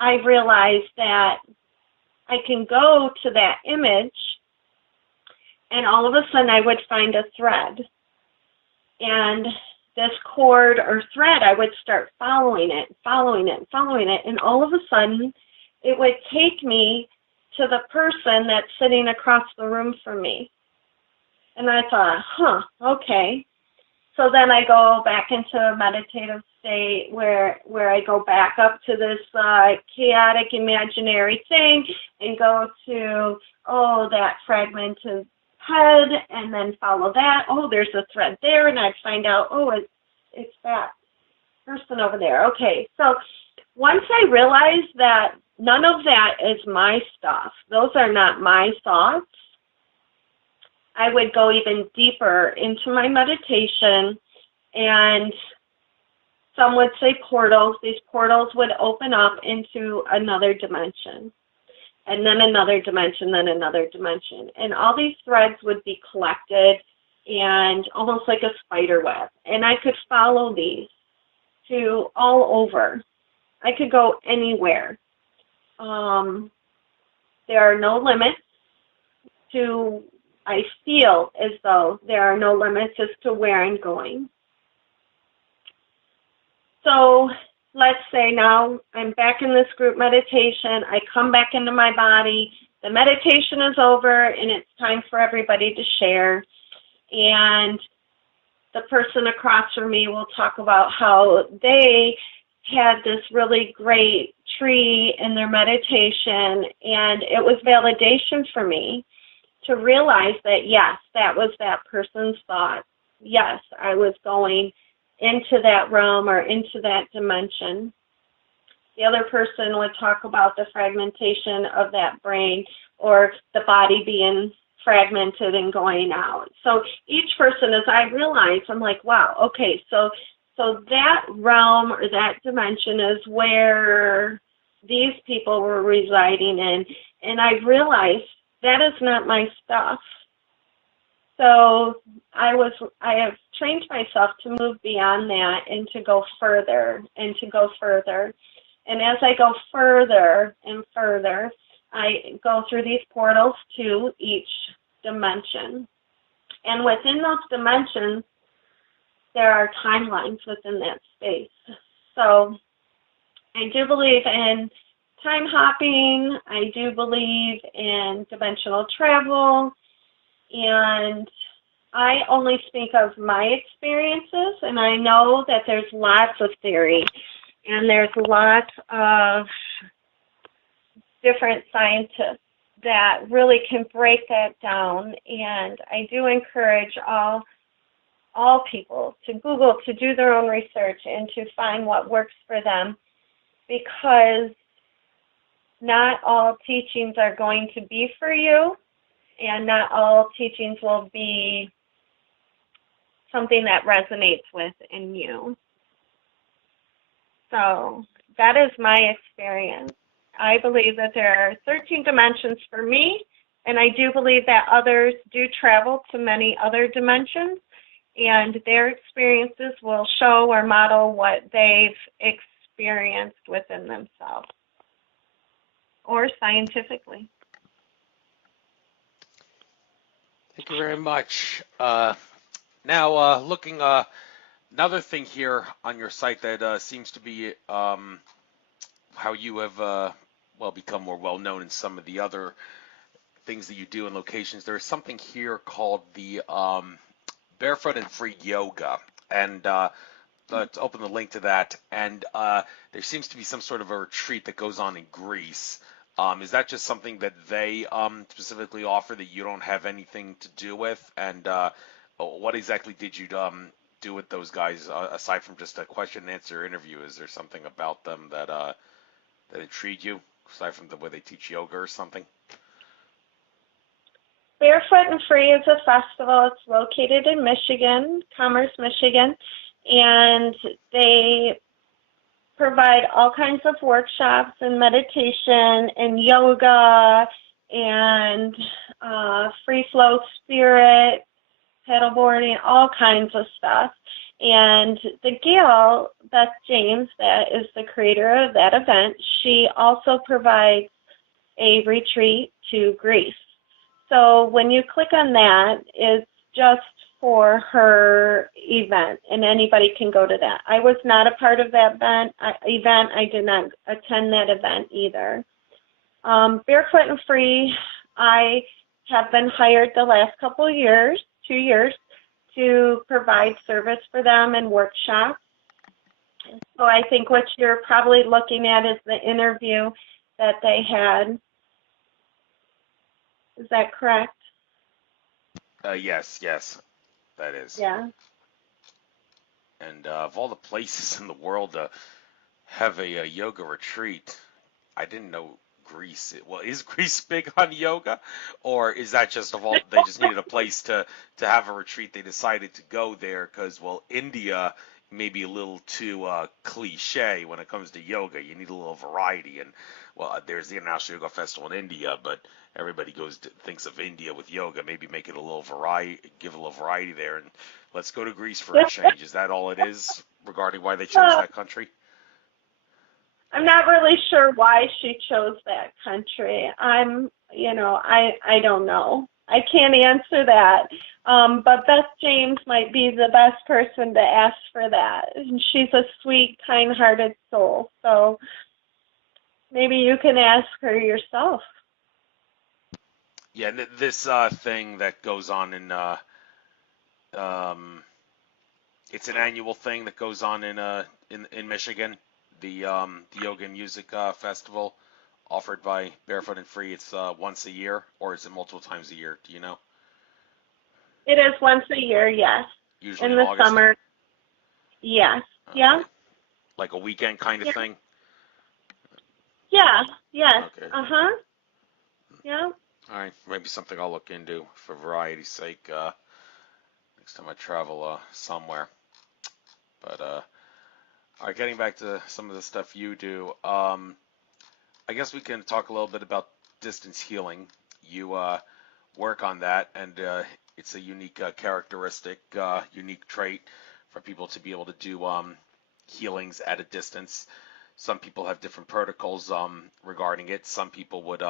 I realized that I can go to that image, and all of a sudden I would find a thread. And this cord or thread, I would start following it, and all of a sudden it would take me to the person that's sitting across the room from me. And I thought, okay. So then I go back into a meditative state where I go back up to this chaotic imaginary thing and go to, that fragmented head and then follow that. Oh, there's a thread there, and I'd find out, oh, it's that person over there. Okay, so once I realized that none of that is my stuff, those are not my thoughts, I would go even deeper into my meditation, and some would say portals. These portals would open up into another dimension, and then another dimension, then another dimension. And all these threads would be collected and almost like a spider web. And I could follow these to all over. I could go anywhere. There are no limits to, I feel as though there are no limits as to where I'm going. So let's say now I'm back in this group meditation. I come back into my body. The meditation is over, and it's time for everybody to share. And the person across from me will talk about how they had this really great tree in their meditation, and it was validation for me to realize that, yes, that was that person's thought. Yes, I was going into that realm or into that dimension. The other person would talk about the fragmentation of that brain or the body being fragmented and going out. So each person, as I realized, I'm like, wow, okay, so that realm or that dimension is where these people were residing in. And I realized that is not my stuff. So I have trained myself to move beyond that and to go further and to go further. And as I go further and further, I go through these portals to each dimension. And within those dimensions, there are timelines within that space. So I do believe in time hopping. I do believe in dimensional travel. And I only speak of my experiences, and I know that there's lots of theory, and there's lots of different scientists that really can break that down. And I do encourage all people to Google, to do their own research and to find what works for them, because not all teachings are going to be for you, and not all teachings will be something that resonates with in you. So that is my experience. I believe that there are 13 dimensions for me, and I do believe that others do travel to many other dimensions, and their experiences will show or model what they've experienced within themselves, or scientifically. Thank you very much. Now, looking, another thing here on your site that seems to be how you have, become more well-known in some of the other things that you do in locations. There's something here called the Barefoot and Free Yoga, and let's open the link to that. And there seems to be some sort of a retreat that goes on in Greece. Is that just something that they specifically offer that you don't have anything to do with? And what exactly did you do with those guys, aside from just a question and answer interview? Is there something about them that intrigued you, aside from the way they teach yoga or something? Barefoot and Free is a festival. It's located in Michigan, Commerce, Michigan, and they provide all kinds of workshops and meditation and yoga and free flow spirit, paddleboarding, all kinds of stuff. And the gal, Beth James, that is the creator of that event, she also provides a retreat to Greece. So when you click on that, it's just for her event, and anybody can go to that. I was not a part of that event. I did not attend that event either. Barefoot and Free, I have been hired the last couple of years, 2 years, to provide service for them and workshops. So I think what you're probably looking at is the interview that they had. Is that correct? Yes, yes, that is. Yeah. And of all the places in the world to have a yoga retreat, I didn't know Greece. Well, is Greece big on yoga, or is that just of all they just needed a place to have a retreat? They decided to go there because well, India may be a little too cliche when it comes to yoga. You need a little variety, and well, there's the International Yoga Festival in India, but everybody thinks of India with yoga. Maybe make it a little variety, give a little variety there, and let's go to Greece for a change. Is that all it is regarding why they chose Uh, that country? I'm not really sure why she chose that country. I don't know. I can't answer that. But Beth James might be the best person to ask for that. And she's a sweet, kind-hearted soul. So maybe you can ask her yourself. Yeah, this thing that goes on in um, it's an annual thing that goes on in Michigan, the Yoga and Music Festival offered by Barefoot and Free. It's once a year, or is it multiple times a year? Do you know? It is once a year, yes. Usually In in the August. summer, yes. Yeah. Okay, like a weekend kind of Yeah. thing. Yeah. Yes. Okay, Uh-huh. Yeah. all right, maybe something I'll look into for variety's sake next time I travel somewhere. But all right, getting back to some of the stuff you do. I guess we can talk a little bit about distance healing. You work on that, and it's a unique characteristic, unique trait for people to be able to do healings at a distance. Some people have different protocols regarding it. Some people would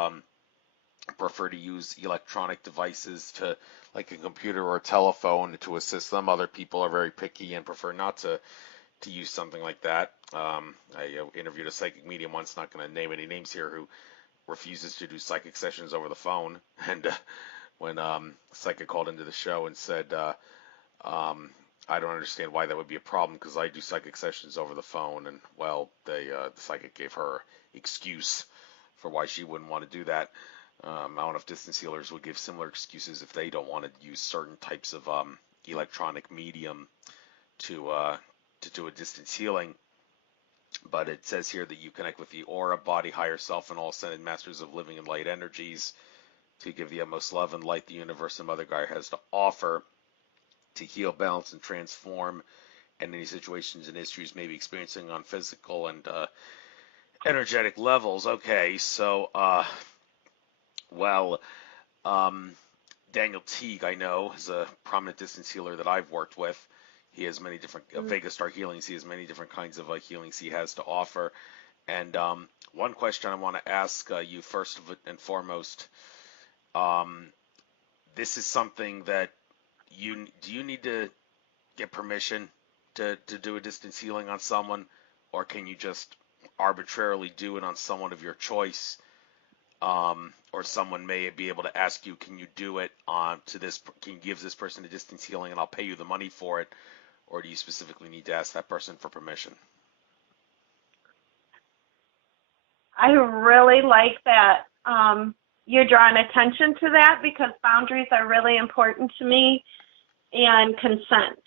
prefer to use electronic devices to, like a computer or a telephone, to assist them. Other people are very picky and prefer not to use something like that. I interviewed a psychic medium once, not going to name any names here, who refuses to do psychic sessions over the phone. And when psychic called into the show and said, I don't understand why that would be a problem because I do psychic sessions over the phone. And well, the psychic gave her excuse for why she wouldn't want to do that. I don't know if distance healers would give similar excuses if they don't want to use certain types of electronic medium to do a distance healing. But it says here that you connect with the aura, body, higher self, and all ascended masters of living and light energies to give the utmost love and light the universe and Mother Gaia has to offer to heal, balance, and transform any situations and issues may be experiencing on physical and energetic levels. Okay, so, well, um, Daniel Teague, I know, is a prominent distance healer that I've worked with. He has many different Vega Star healings. He has many different kinds of healings he has to offer. And one question I want to ask you first and foremost, um, this is something that you need to get permission to do a distance healing on someone, or can you just arbitrarily do it on someone of your choice? Or someone may be able to ask you, can you do it to this? Can you give this person a distance healing, and I'll pay you the money for it? Or do you specifically need to ask that person for permission? I really like that you're drawing attention to that because boundaries are really important to me and consent.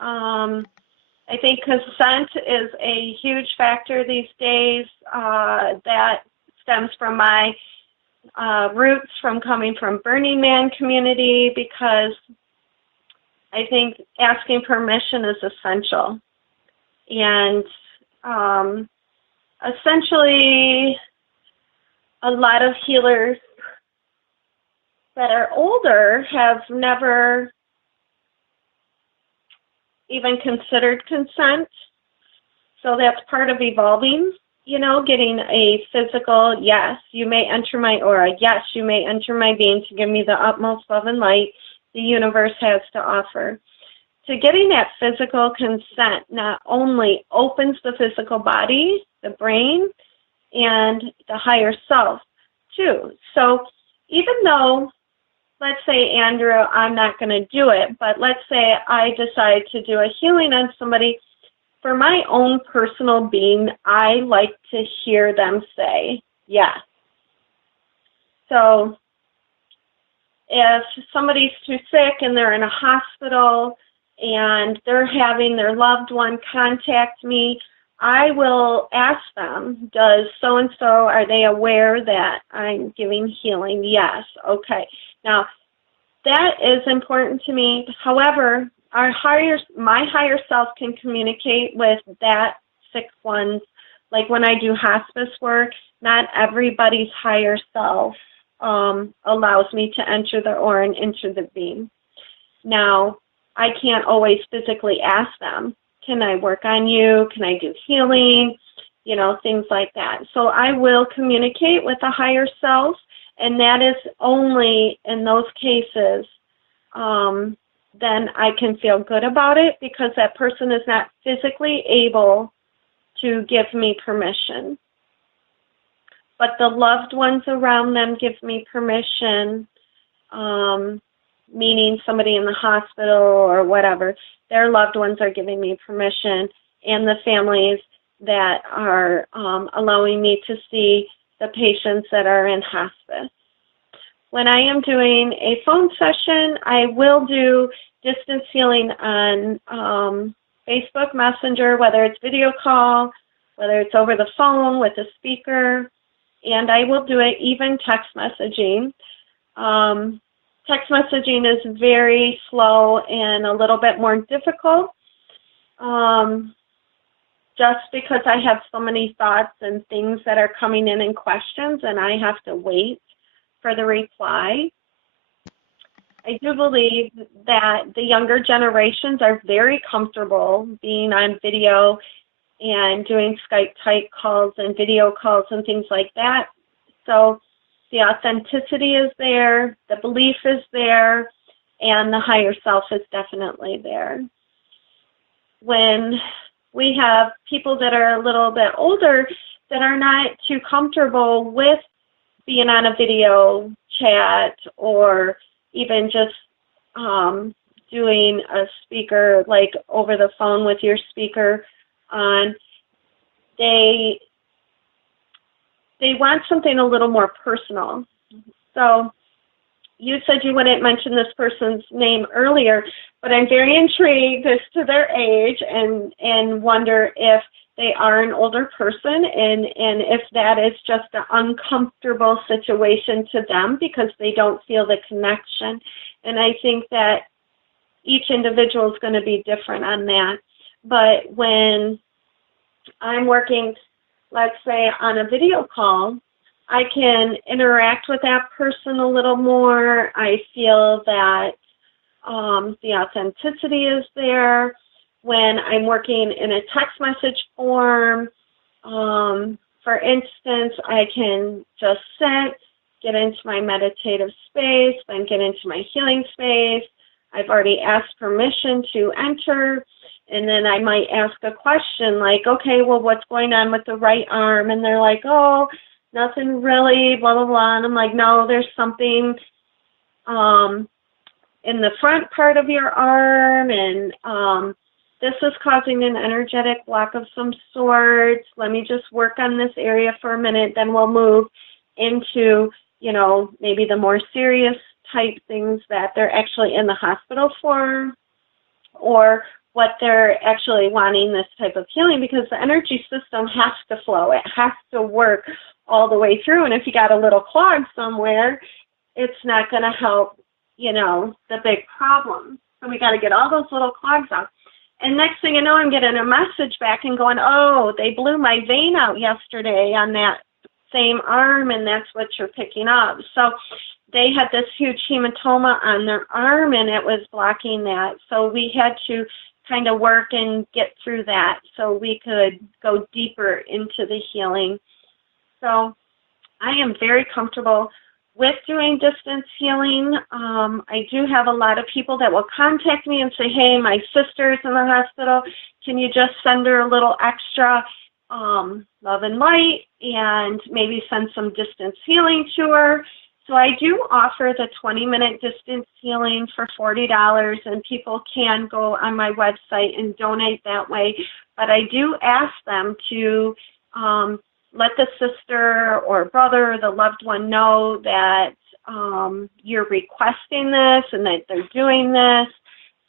I think consent is a huge factor these days that stems from my roots from coming from Burning Man community because I think asking permission is essential. And essentially, a lot of healers that are older have never even considered consent. So that's part of evolving, getting a physical, yes, you may enter my aura. Yes, you may enter my being to give me the utmost love and light the universe has to offer. So getting that physical consent not only opens the physical body, the brain, and the higher self, too. So even though, let's say, Andrew, I'm not going to do it, but let's say I decide to do a healing on somebody, for my own personal being, I like to hear them say, yes. So if somebody's too sick and they're in a hospital and they're having their loved one contact me, I will ask them, does so-and-so, are they aware that I'm giving healing? Yes. Okay. Now, that is important to me. However, my higher self can communicate with that sick one's, like when I do hospice work, not everybody's higher self allows me to enter the aura and enter the beam. Now, I can't always physically ask them, can I work on you? Can I do healing? You know, things like that. So I will communicate with the higher self, and that is only in those cases then I can feel good about it, because that person is not physically able to give me permission. But the loved ones around them give me permission, meaning somebody in the hospital or whatever, their loved ones are giving me permission, and the families that are allowing me to see the patients that are in hospice. When I am doing a phone session, I will do distance healing on Facebook Messenger, whether it's video call, whether it's over the phone with a speaker, and I will do it even text messaging. Text messaging is very slow and a little bit more difficult, just because I have so many thoughts and things that are coming in and questions, and I have to wait for the reply. I do believe that the younger generations are very comfortable being on video and doing Skype type calls and video calls and things like that. So the authenticity is there, the belief is there, and the higher self is definitely there. When we have people that are a little bit older that are not too comfortable with being on a video chat or even just doing a speaker, like over the phone with your speaker on, they want something a little more personal. So you said you wouldn't mention this person's name earlier, but I'm very intrigued as to their age and wonder if they are an older person and if that is just an uncomfortable situation to them because they don't feel the connection. And I think that each individual is going to be different on that. But when I'm working, let's say, on a video call, I can interact with that person a little more. I feel that the authenticity is there. When I'm working in a text message form, for instance, I can just sit, get into my meditative space, then get into my healing space. I've already asked permission to enter, and then I might ask a question like, okay, well, what's going on with the right arm? And they're like, oh, nothing really, blah, blah, blah. And I'm like, no, there's something in the front part of your arm, and this is causing an energetic block of some sorts. Let me just work on this area for a minute, then we'll move into, you know, maybe the more serious type things that they're actually in the hospital for, or what they're actually wanting this type of healing, because the energy system has to flow. It has to work all the way through. And if you got a little clog somewhere, it's not going to help, you know, the big problem. So we got to get all those little clogs out. And next thing you know, I'm getting a message back and going, oh, they blew my vein out yesterday on that same arm, and that's what you're picking up. So they had this huge hematoma on their arm, and it was blocking that. So we had to kind of work and get through that so we could go deeper into the healing. So I am very comfortable with doing distance healing. I do have a lot of people that will contact me and say, hey, my sister's in the hospital. Can you just send her a little extra love and light and maybe send some distance healing to her? So I do offer the 20-minute distance healing for $40, and people can go on my website and donate that way. But I do ask them to let the sister or brother or the loved one know that you're requesting this and that they're doing this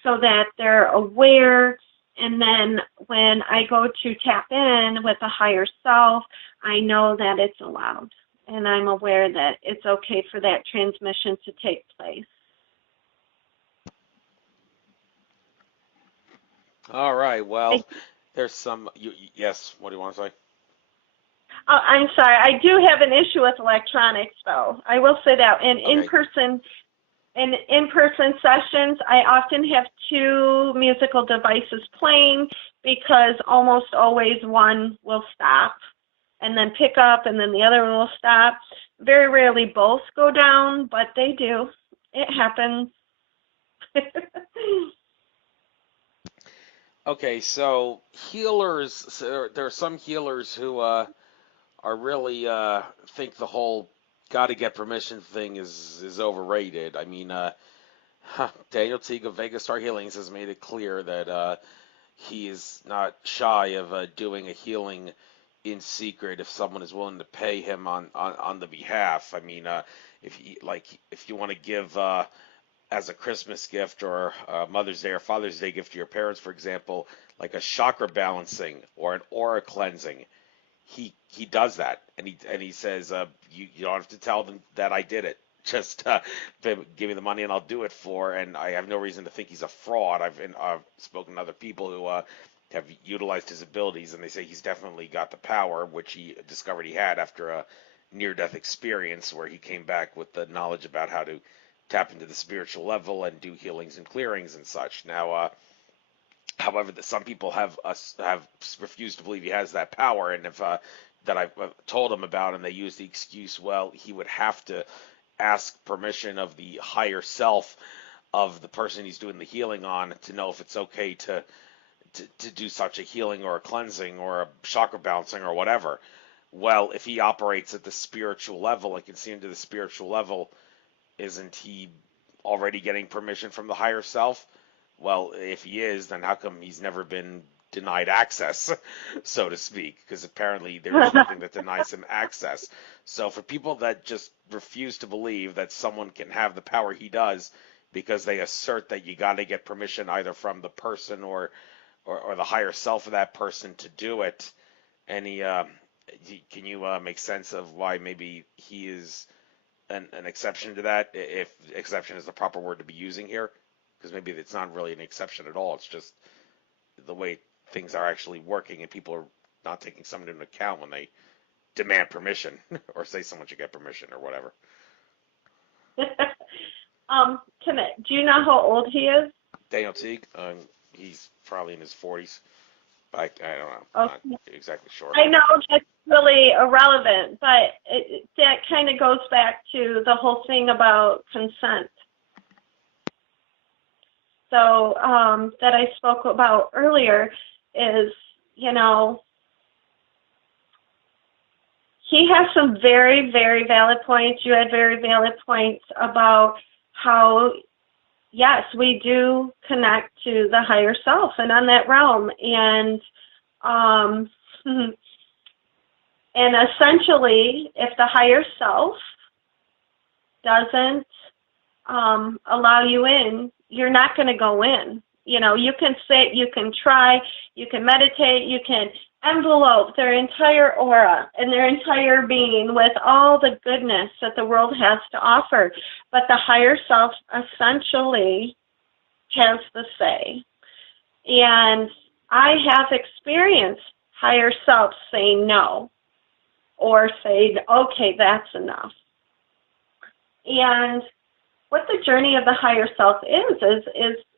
so that they're aware. And then when I go to tap in with a higher self, I know that it's allowed. And I'm aware that it's okay for that transmission to take place. All right. Well, there's some. Yes. What do you want to say? Oh, I'm sorry. I do have an issue with electronics, though. I will say that. And Okay. in-person sessions, I often have two musical devices playing because almost always one will stop and then pick up, and then the other one will stop. Very rarely both go down, but they do. It happens. Okay. So healers. So there are some healers who are really think the whole got to get permission thing is overrated. I mean, Daniel Teague of Vegas Star Healings has made it clear that he is not shy of doing a healing in secret if someone is willing to pay him on the behalf. I mean, if you want to give as a Christmas gift or Mother's Day or Father's Day gift to your parents, for example, like a chakra balancing or an aura cleansing, he does that, and he says you don't have to tell them that I did it. Just give me the money and I'll do it for. And I have no reason to think he's a fraud. I've spoken to other people who have utilized his abilities, and they say he's definitely got the power, which he discovered he had after a near-death experience where he came back with the knowledge about how to tap into the spiritual level and do healings and clearings and such. Now, however, some people have refused to believe he has that power, and if that I've told him about, and they use the excuse, well, he would have to ask permission of the higher self of the person he's doing the healing on to know if it's okay to do such a healing or a cleansing or a chakra balancing or whatever. Well, if he operates at the spiritual level and can see into the spiritual level, isn't he already getting permission from the higher self? Well, if he is, then how come he's never been denied access, so to speak? Because apparently there is something that denies him access. So for people that just refuse to believe that someone can have the power he does because they assert that you got to get permission either from the person or the higher self of that person to do it, any can you make sense of why maybe he is an exception to that, if exception is the proper word to be using here? Because maybe it's not really an exception at all. It's just the way things are actually working, and people are not taking something into account when they demand permission or say someone should get permission or whatever. Do you know how old he is? Daniel Teague, he's probably in his 40s. I don't know. Okay. I'm not exactly sure. I know that's really irrelevant, but that kind of goes back to the whole thing about consent. So that I spoke about earlier is, he has some very, very valid points. You had very valid points about how, yes, we do connect to the higher self and on that realm. And and essentially, if the higher self doesn't allow you in, you're not going to go in. You can sit, you can try, you can meditate, you can envelope their entire aura and their entire being with all the goodness that the world has to offer. But the higher self essentially has the say. And I have experienced higher self saying no or saying, okay, that's enough. And what the journey of the higher self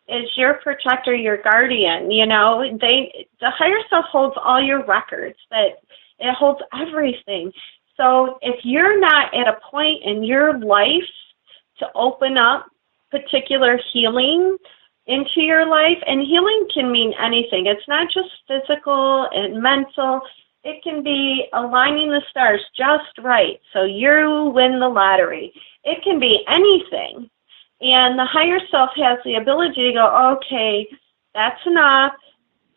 is your protector, your guardian. The higher self holds all your records, that it holds everything. So if you're not at a point in your life to open up particular healing into your life, and healing can mean anything. It's not just physical and mental. It can be aligning the stars just right so you win the lottery. It can be anything. And the higher self has the ability to go, okay, that's enough.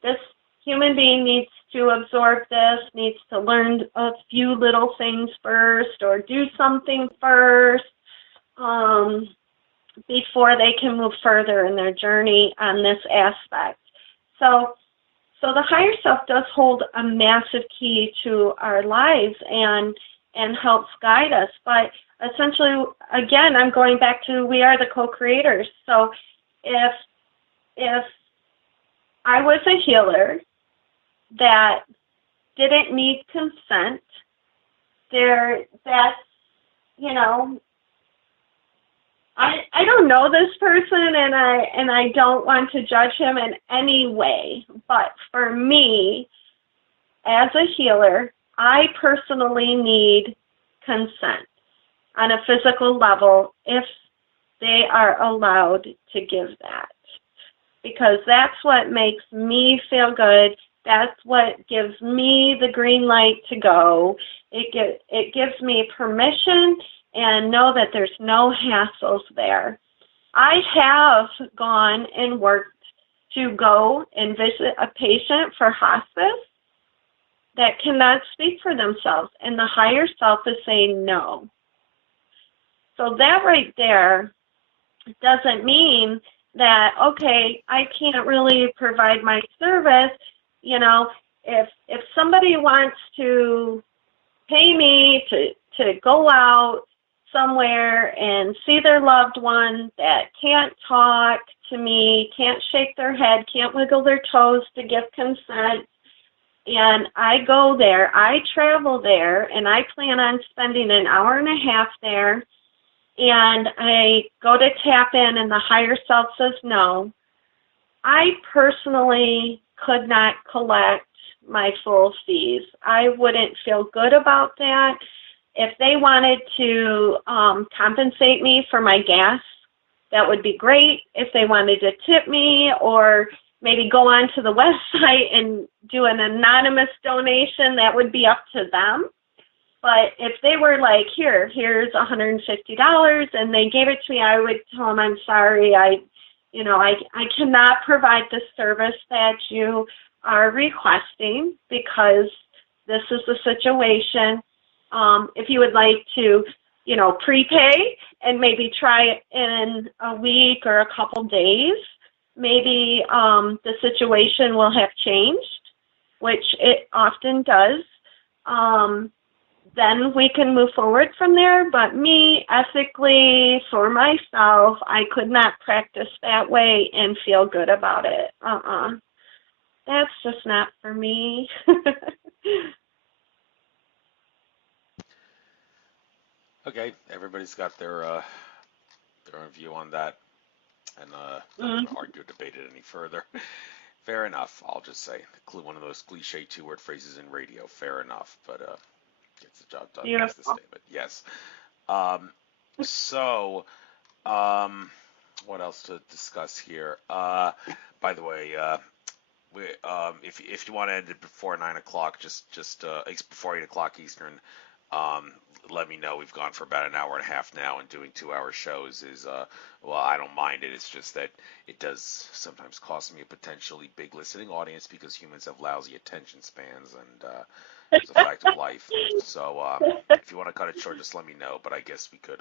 This human being needs to absorb this, needs to learn a few little things first or do something first. um, before they can move further in their journey on this aspect. So, so the higher self does hold a massive key to our lives and helps guide us. But essentially, again, I'm going back to we are the co-creators. So if I was a healer that didn't need consent, that's, you know, I don't know this person, and I don't want to judge him in any way. But for me, as a healer, I personally need consent on a physical level if they are allowed to give that, because that's what makes me feel good. That's what gives me the green light to go. It gives me permission and know that there's no hassles there. I have gone and worked to go and visit a patient for hospice that cannot speak for themselves, and the higher self is saying no. So that right there doesn't mean that, okay, I can't really provide my service. You know, if somebody wants to pay me to go out somewhere and see their loved one that can't talk to me, can't shake their head, can't wiggle their toes to give consent, and I go there, I travel there, and I plan on spending an hour and a half there, and I go to tap in and the higher self says no, I personally could not collect my full fees. I wouldn't feel good about that. If they wanted to compensate me for my gas, that would be great. If they wanted to tip me or maybe go onto the website and do an anonymous donation, that would be up to them. But if they were like, here's $150, and they gave it to me, I would tell them, I'm sorry, I cannot provide the service that you are requesting because this is the situation. If you would like to, prepay and maybe try it in a week or a couple days, maybe the situation will have changed, which it often does. Then we can move forward from there. But me, ethically, for myself, I could not practice that way and feel good about it. That's just not for me. Okay, everybody's got their own view on that, and not going to argue or debate it any further. Fair enough. I'll just say one of those cliche two-word phrases in radio. Fair enough, but gets the job done. Beautiful. That's the statement. Yes. So, what else to discuss here? By the way, if you want to end it before 9 o'clock, just before 8 o'clock Eastern, let me know. We've gone for about an hour and a half now, and doing 2-hour shows is well, I don't mind it. It's just that it does sometimes cost me a potentially big listening audience because humans have lousy attention spans, and it's a fact of life. So if you want to cut it short, just let me know. But I guess we could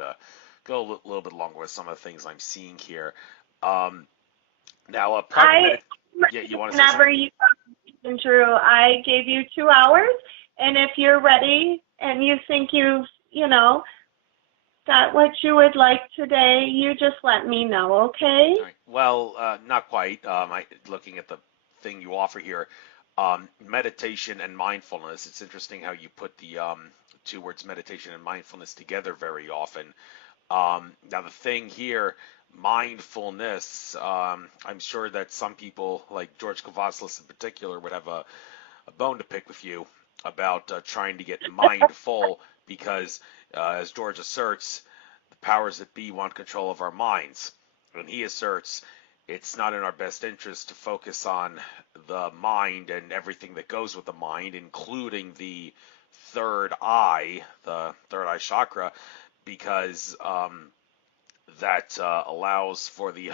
go a little bit longer with some of the things I'm seeing here. Now, yeah, you want to say something? Drew, I gave you 2 hours, and if you're ready and you think you've, got what you would like today, you just let me know, okay? All right. Well, not quite. Looking at the thing you offer here, meditation and mindfulness. It's interesting how you put the two words meditation and mindfulness together very often. Now, the thing here, mindfulness, I'm sure that some people, like George Kavaslis in particular, would have a bone to pick with you about trying to get mindful because, as George asserts, the powers that be want control of our minds. And he asserts it's not in our best interest to focus on the mind and everything that goes with the mind, including the third eye chakra, because that allows for the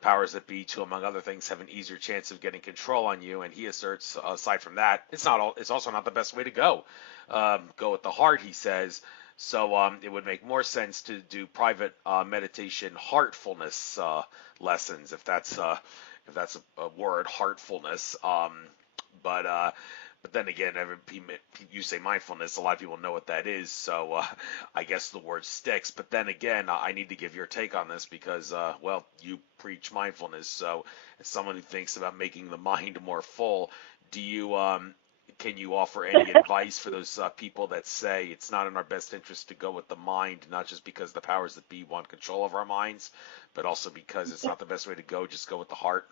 powers that be to, among other things, have an easier chance of getting control on you. And he asserts, aside from that, it's also not the best way to go. Go with the heart, he says. So it would make more sense to do private meditation heartfulness lessons, if that's a word, heartfulness. But but then again, you say mindfulness, a lot of people know what that is, so I guess the word sticks. But then again, I need to give your take on this because, well, you preach mindfulness. So as someone who thinks about making the mind more full, do you can you offer any advice for those people that say it's not in our best interest to go with the mind, not just because the powers that be want control of our minds, but also because it's not the best way to go, just go with the heart?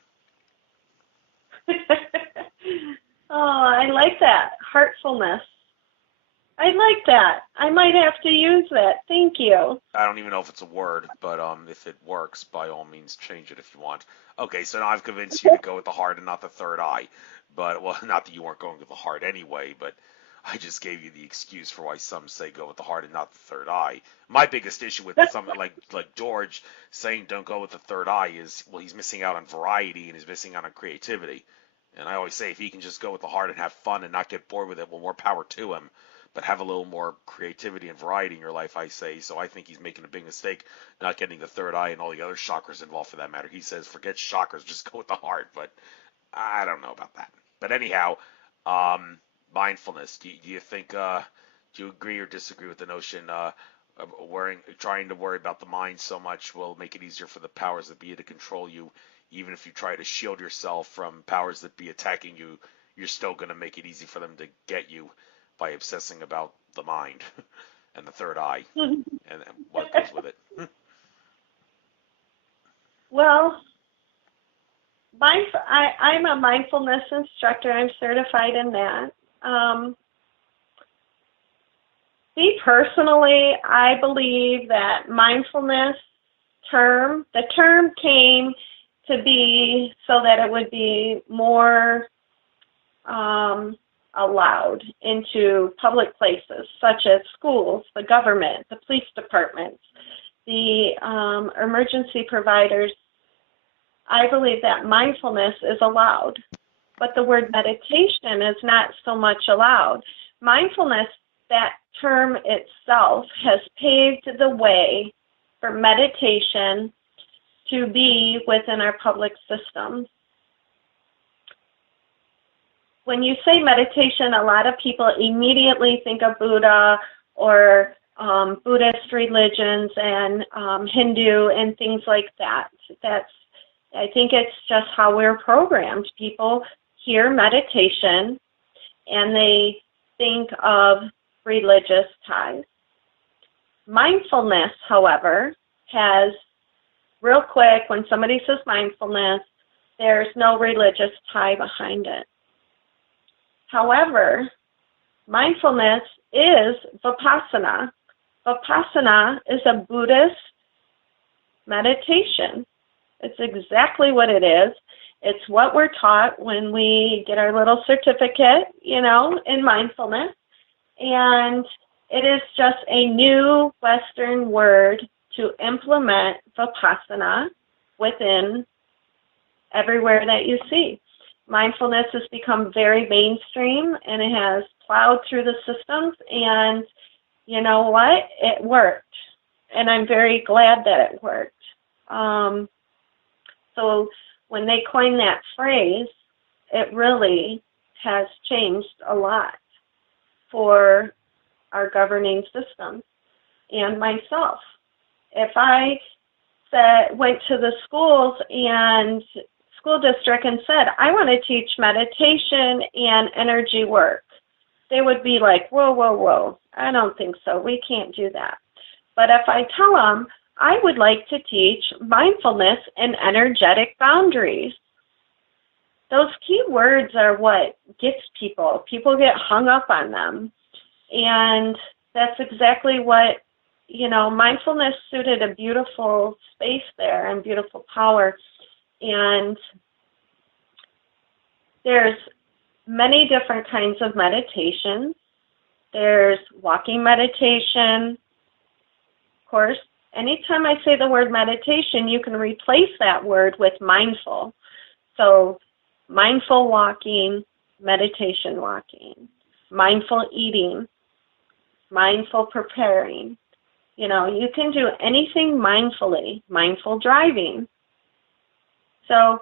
Oh, I like that. Heartfulness. I like that. I might have to use that. Thank you. I don't even know if it's a word, but if it works, by all means, change it if you want. Okay, so now I've convinced you to go with the heart and not the third eye. But, well, not that you weren't going with the heart anyway, but I just gave you the excuse for why some say go with the heart and not the third eye. My biggest issue with something like George saying don't go with the third eye is, well, he's missing out on variety and he's missing out on creativity. And I always say if he can just go with the heart and have fun and not get bored with it, well, more power to him. But have a little more creativity and variety in your life, I say. So I think he's making a big mistake not getting the third eye and all the other chakras involved for that matter. He says forget chakras, just go with the heart. But I don't know about that. But anyhow, mindfulness. Do you think? Do you agree or disagree with the notion of trying to worry about the mind so much will make it easier for the powers that be to control you? Even if you try to shield yourself from powers that be attacking you, you're still going to make it easy for them to get you by obsessing about the mind and the third eye and what goes with it. Well, I'm a mindfulness instructor. I'm certified in that. Me personally, I believe that mindfulness the term came to be so that it would be more allowed into public places such as schools, the government, the police departments, the emergency providers. I believe that mindfulness is allowed, but the word meditation is not so much allowed. Mindfulness, that term itself, has paved the way for meditation to be within our public systems. When you say meditation, a lot of people immediately think of Buddha or Buddhist religions and Hindu and things like that. I think it's just how we're programmed. People hear meditation and they think of religious ties. Mindfulness, however, has, real quick, when somebody says mindfulness, there's no religious tie behind it. However, mindfulness is Vipassana. Vipassana is a Buddhist meditation. It's exactly what it is. It's what we're taught when we get our little certificate, in mindfulness. And it is just a new Western word to implement Vipassana within everywhere that you see. Mindfulness has become very mainstream, and it has plowed through the systems, and you know what? It worked, and I'm very glad that it worked. So when they coined that phrase, it really has changed a lot for our governing system and myself. If I went to the schools and school district and said, I want to teach meditation and energy work, they would be like, whoa, whoa, whoa, I don't think so. We can't do that. But if I tell them, I would like to teach mindfulness and energetic boundaries, those key words are what gets people. People get hung up on them. And that's exactly what, mindfulness suited a beautiful space there and beautiful power. And there's many different kinds of meditation. There's walking meditation. Of course, anytime I say the word meditation, you can replace that word with mindful. So mindful walking, meditation walking, mindful eating. mindful preparing. You know, you can do anything mindfully, mindful driving. So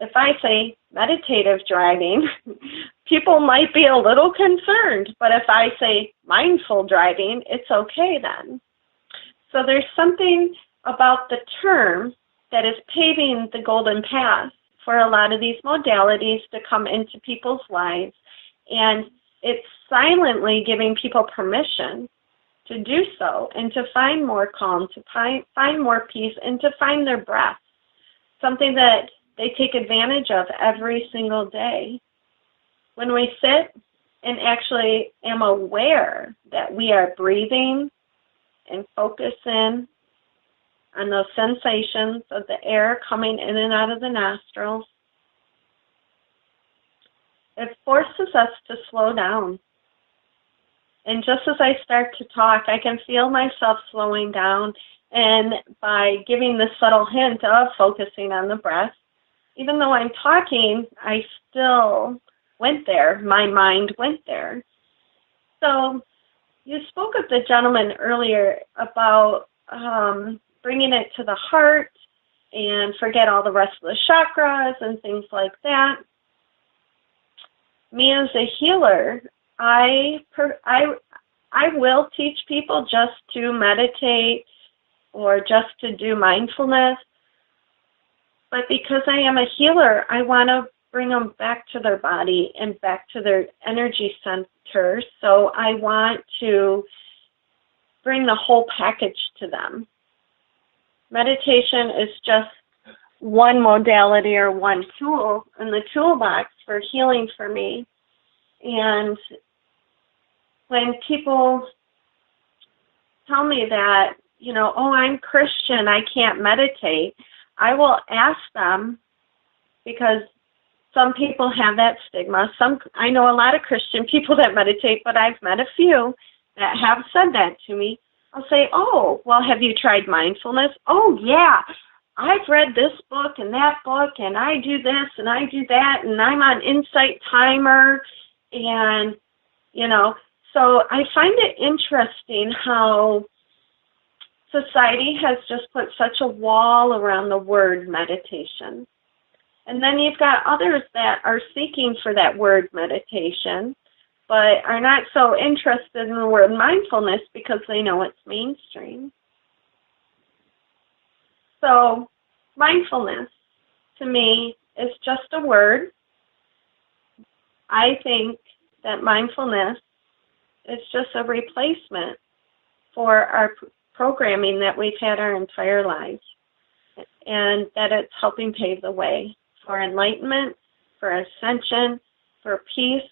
if I say meditative driving, people might be a little concerned, but if I say mindful driving, it's okay then. So there's something about the term that is paving the golden path for a lot of these modalities to come into people's lives, and it's silently giving people permission to do so and to find more calm, to find more peace, and to find their breath, something that they take advantage of every single day. When we sit and actually am aware that we are breathing and focus in on those sensations of the air coming in and out of the nostrils, it forces us to slow down. And just as I start to talk, I can feel myself slowing down. And by giving this subtle hint of focusing on the breath, even though I'm talking, I still went there. My mind went there. So you spoke of the gentleman earlier about bringing it to the heart and forget all the rest of the chakras and things like that. Me as a healer, I will teach people just to meditate or just to do mindfulness. But because I am a healer, I want to bring them back to their body and back to their energy center. So I want to bring the whole package to them. Meditation is just one modality or one tool in the toolbox for healing for me. And when people tell me that, you know, oh, I'm Christian, I can't meditate, I will ask them, because some people have that stigma. I know a lot of Christian people that meditate, but I've met a few that have said that to me. I'll say, oh, well, have you tried mindfulness? Oh, yeah, I've read this book and that book, and I do this and I do that, and I'm on Insight Timer, and, you know, so I find it interesting how society has just put such a wall around the word meditation. And then you've got others that are seeking for that word meditation, but are not so interested in the word mindfulness because they know it's mainstream. So mindfulness, to me, is just a word. I think that mindfulness is just a replacement for our programming that we've had our entire lives, and that it's helping pave the way for enlightenment, for ascension, for peace,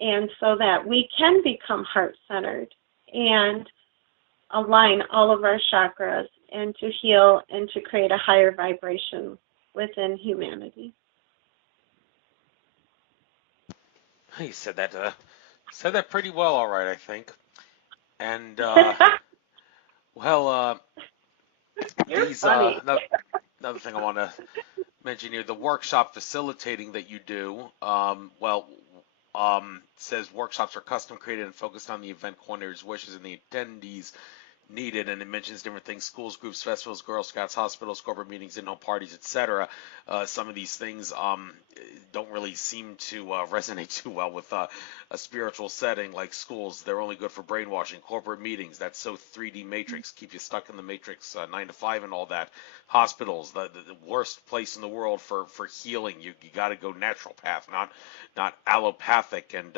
and so that we can become heart-centered and align all of our chakras and to heal and to create a higher vibration within humanity. You said that pretty well, all right, I think. And You're these funny. another thing I want to mention here, the workshop facilitating that you do, says workshops are custom created and focused on the event coordinator's wishes and the attendees needed, and it mentions different things: schools, groups, festivals, Girl Scouts, hospitals, corporate meetings, in-home parties, etc. Some of these things don't really seem to resonate too well with a spiritual setting like schools. They're only good for brainwashing. Corporate meetings, that's so 3D matrix, keep you stuck in the matrix, 9 to 5 and all that. Hospitals, the worst place in the world for healing. You got to go natural path, not allopathic. And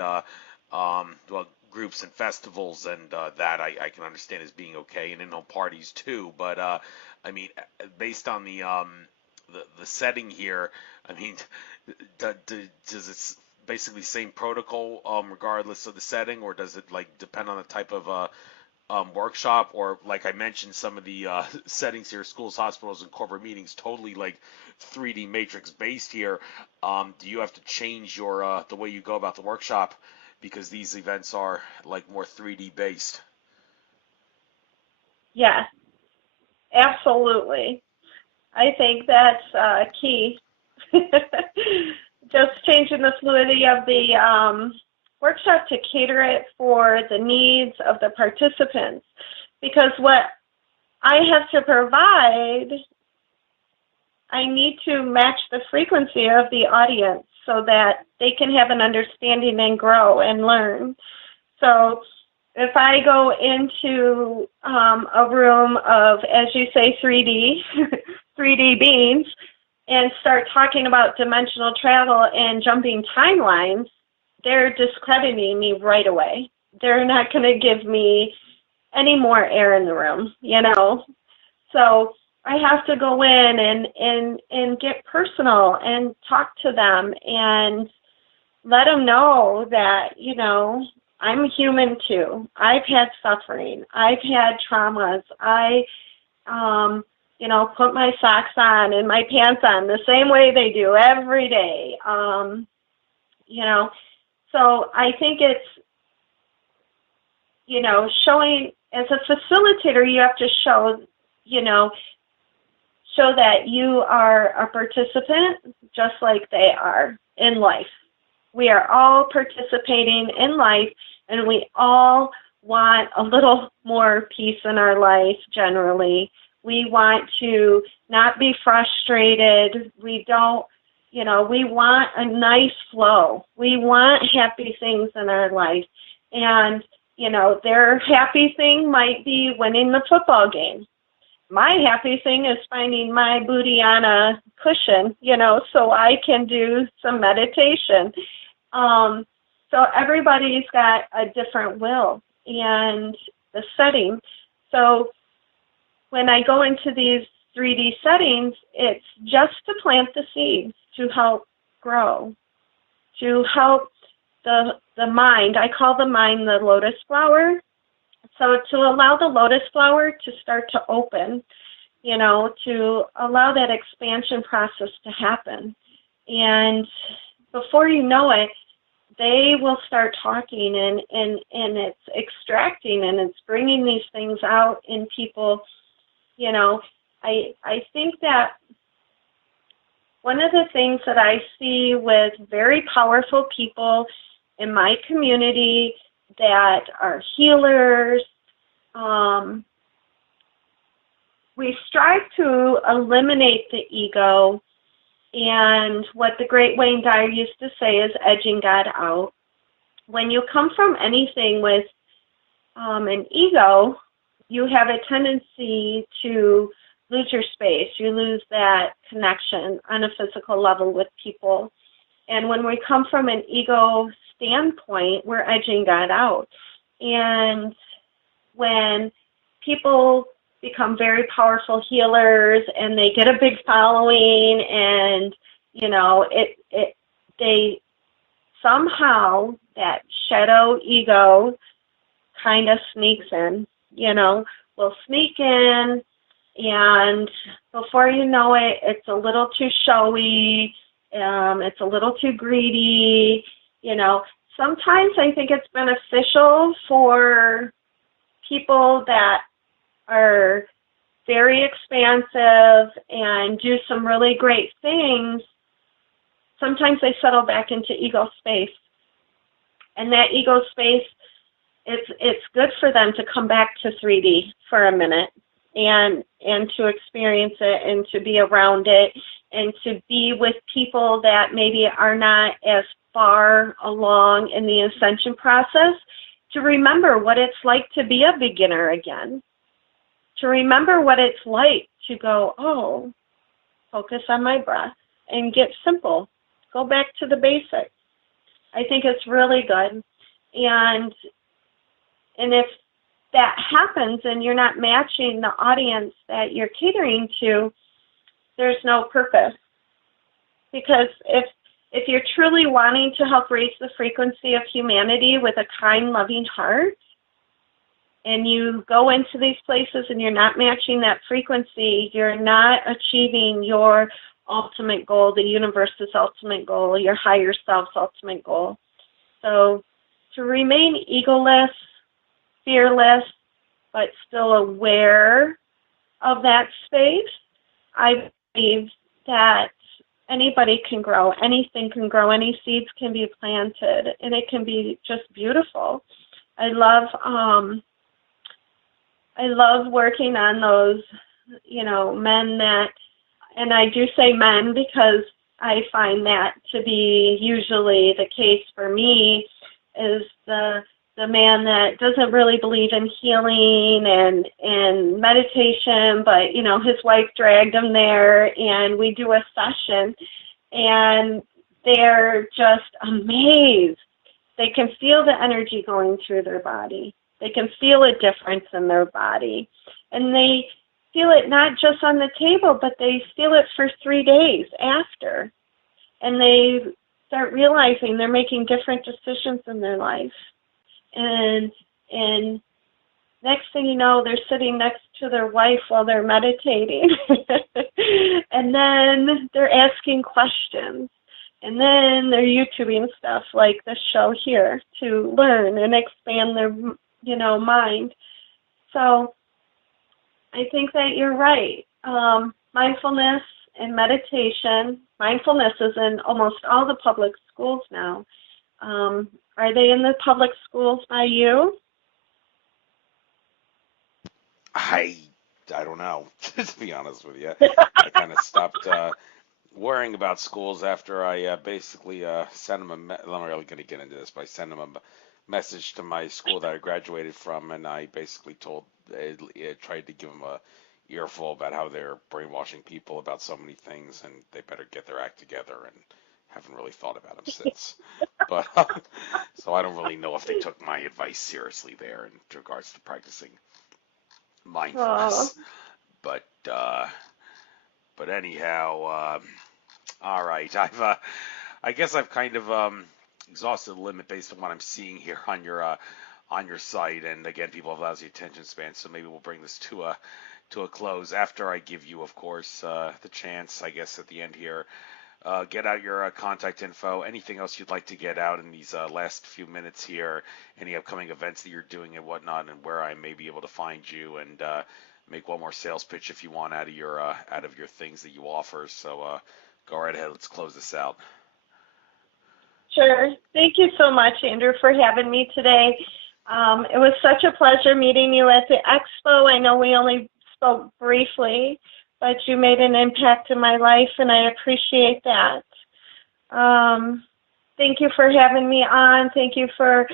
groups and festivals and that I can understand as being okay, and in-home parties too. But I mean, based on the setting here, I mean, does it basically same protocol regardless of the setting, or does it like depend on the type of workshop? Or like I mentioned, some of the settings here, schools, hospitals, and corporate meetings, totally like 3D matrix based here. Do you have to change your the way you go about the workshop because these events are like more 3D based? Yes, absolutely. I think that's key. Just changing the fluidity of the workshop to cater it for the needs of the participants, because what I have to provide, I need to match the frequency of the audience so that they can have an understanding and grow and learn. So if I go into a room of, as you say, 3D, 3D beings, and start talking about dimensional travel and jumping timelines, they're discrediting me right away. They're not going to give me any more air in the room, you know. So I have to go in and get personal and talk to them and let them know that, you know, I'm human too. I've had suffering. I've had traumas. I, you know, put my socks on and my pants on the same way they do every day. You know, so I think it's, you know, showing, as a facilitator, you have to show, you know, show that you are a participant just like they are in life. We are all participating in life, and we all want a little more peace in our life generally. We want to not be frustrated. We don't, you know, we want a nice flow. We want happy things in our life. And, you know, their happy thing might be winning the football game. My happy thing is finding my booty on a cushion, you know, so I can do some meditation. So everybody's got a different will and the setting. So when I go into these 3D settings, it's just to plant the seeds, to help grow, to help the mind. I call the mind the lotus flower. So to allow the lotus flower to start to open, you know, to allow that expansion process to happen. And before you know it, they will start talking and it's extracting and it's bringing these things out in people. You know, I think that one of the things that I see with very powerful people in my community that are healers, we strive to eliminate the ego, and what the great Wayne Dyer used to say is edging God out. When you come from anything with an ego, you have a tendency to lose your space. You lose that connection on a physical level with people. And when we come from an ego standpoint, we're edging God out. And when people become very powerful healers and they get a big following and, you know, they somehow, that shadow ego kind of sneaks in, you know, will sneak in, and before you know it, it's a little too showy, it's a little too greedy, you know. Sometimes I think it's beneficial for people that are very expansive and do some really great things. Sometimes they settle back into ego space. And that ego space, it's good for them to come back to 3D for a minute and to experience it and to be around it and to be with people that maybe are not as far along in the ascension process, to remember what it's like to be a beginner again, to remember what it's like to go, oh, focus on my breath and get simple, go back to the basics. I think it's really good. And if that happens and you're not matching the audience that you're catering to, there's no purpose. Because if you're truly wanting to help raise the frequency of humanity with a kind, loving heart, and you go into these places and you're not matching that frequency, you're not achieving your ultimate goal, the universe's ultimate goal, your higher self's ultimate goal. So to remain egoless, fearless, but still aware of that space, I believe that anybody can grow, anything can grow, any seeds can be planted, and it can be just beautiful. I love working on those, men that, and I do say men because I find that to be usually the case for me, is the man that doesn't really believe in healing and meditation, but his wife dragged him there, and we do a session, and they're just amazed. They can feel the energy going through their body. They can feel a difference in their body, and they feel it not just on the table, but they feel it for 3 days after, and they start realizing they're making different decisions in their life. And next thing you know, they're sitting next to their wife while they're meditating. And then they're asking questions. And then they're YouTubing stuff like this show here to learn and expand their, mind. So I think that you're right. Mindfulness and meditation. Mindfulness is in almost all the public schools now. Are they in the public schools by you? I don't know, to be honest with you. I kind of stopped worrying about schools after I basically sent them I'm not really going to get into this, but I sent them a message to my school that I graduated from, and I basically tried to give them a earful about how they're brainwashing people about so many things, and they better get their act together, and haven't really thought about them since. But so I don't really know if they took my advice seriously there in regards to practicing mindfulness. But anyhow, all right. I guess I've kind of exhausted the limit based on what I'm seeing here on your site. And again, people have lousy attention span, so maybe we'll bring this to a close after I give you, of course, the chance, I guess, at the end here. Get out your contact info, anything else you'd like to get out in these last few minutes here, any upcoming events that you're doing and whatnot, and where I may be able to find you, and make one more sales pitch if you want out of your things that you offer. So go right ahead. Let's close this out. Sure. Thank you so much, Andrew, for having me today. It was such a pleasure meeting you at the expo. I know we only spoke briefly, but you made an impact in my life, and I appreciate that. Thank you for having me on. Thank you for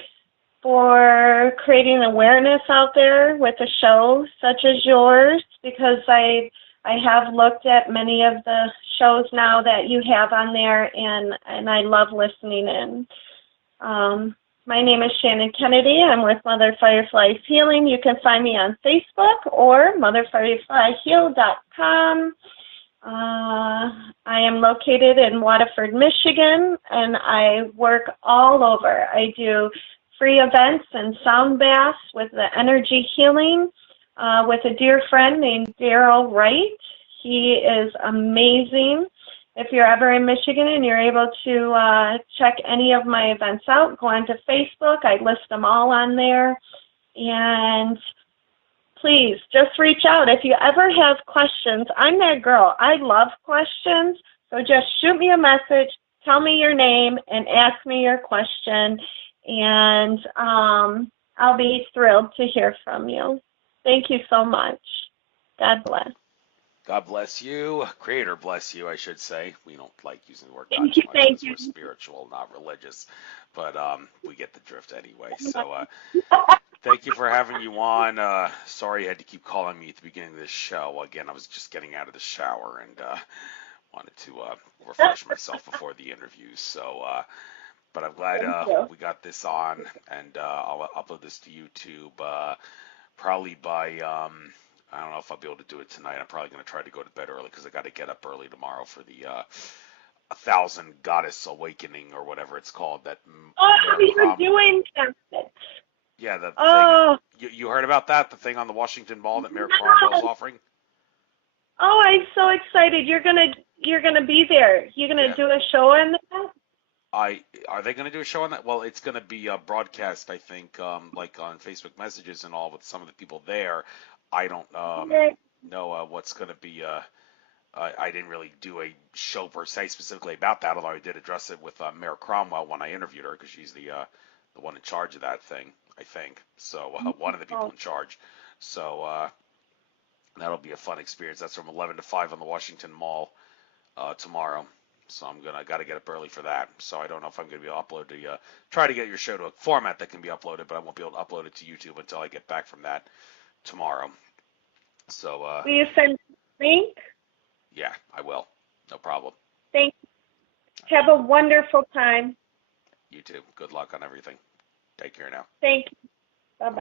creating awareness out there with a show such as yours, because I have looked at many of the shows now that you have on there, and I love listening in. My name is Shannon Kennedy. I'm with Mother Firefly Healing. You can find me on Facebook or motherfireflyheal.com. I am located in Waterford, Michigan, and I work all over. I do free events and sound baths with the energy healing with a dear friend named Daryl Wright. He is amazing. If you're ever in Michigan and you're able to check any of my events out, go onto Facebook. I list them all on there. And please just reach out. If you ever have questions, I'm that girl. I love questions. So just shoot me a message, tell me your name, and ask me your question. And I'll be thrilled to hear from you. Thank you so much. God bless. God bless you. Creator bless you, I should say. We don't like using the word God Thank too you, much thank because you. we're spiritual, not religious. But we get the drift anyway. So thank you for having you on. Sorry you had to keep calling me at the beginning of this show. Again, I was just getting out of the shower and wanted to refresh myself before the interview. So, but I'm glad we got this on, and I'll upload this to YouTube probably by I don't know if I'll be able to do it tonight. I'm probably going to try to go to bed early because I got to get up early tomorrow for the 1,000 Goddess Awakening or whatever it's called. That you're doing that. Yeah, the thing. You heard about that? The thing on the Washington Mall that Mayor Cromwell's offering? Oh, I'm so excited! You're gonna be there. You're gonna do a show on that. Are they going to do a show on that? Well, it's going to be broadcast, I think, like on Facebook messages and all with some of the people there. I don't know what's going to be I didn't really do a show per se specifically about that, although I did address it with Mayor Cromwell when I interviewed her, because she's the one in charge of that thing, I think. So one of the people Oh, in charge. So that'll be a fun experience. That's from 11 to 5 on the Washington Mall tomorrow. So I got to get up early for that. So I don't know if I'm going to be able to upload try to get your show to a format that can be uploaded, but I won't be able to upload it to YouTube until I get back from that tomorrow. So will you send a link? yeah, I will. No problem. Thank you. Have a wonderful time. You too. Good luck on everything. Take care now. Thank you. Bye-bye.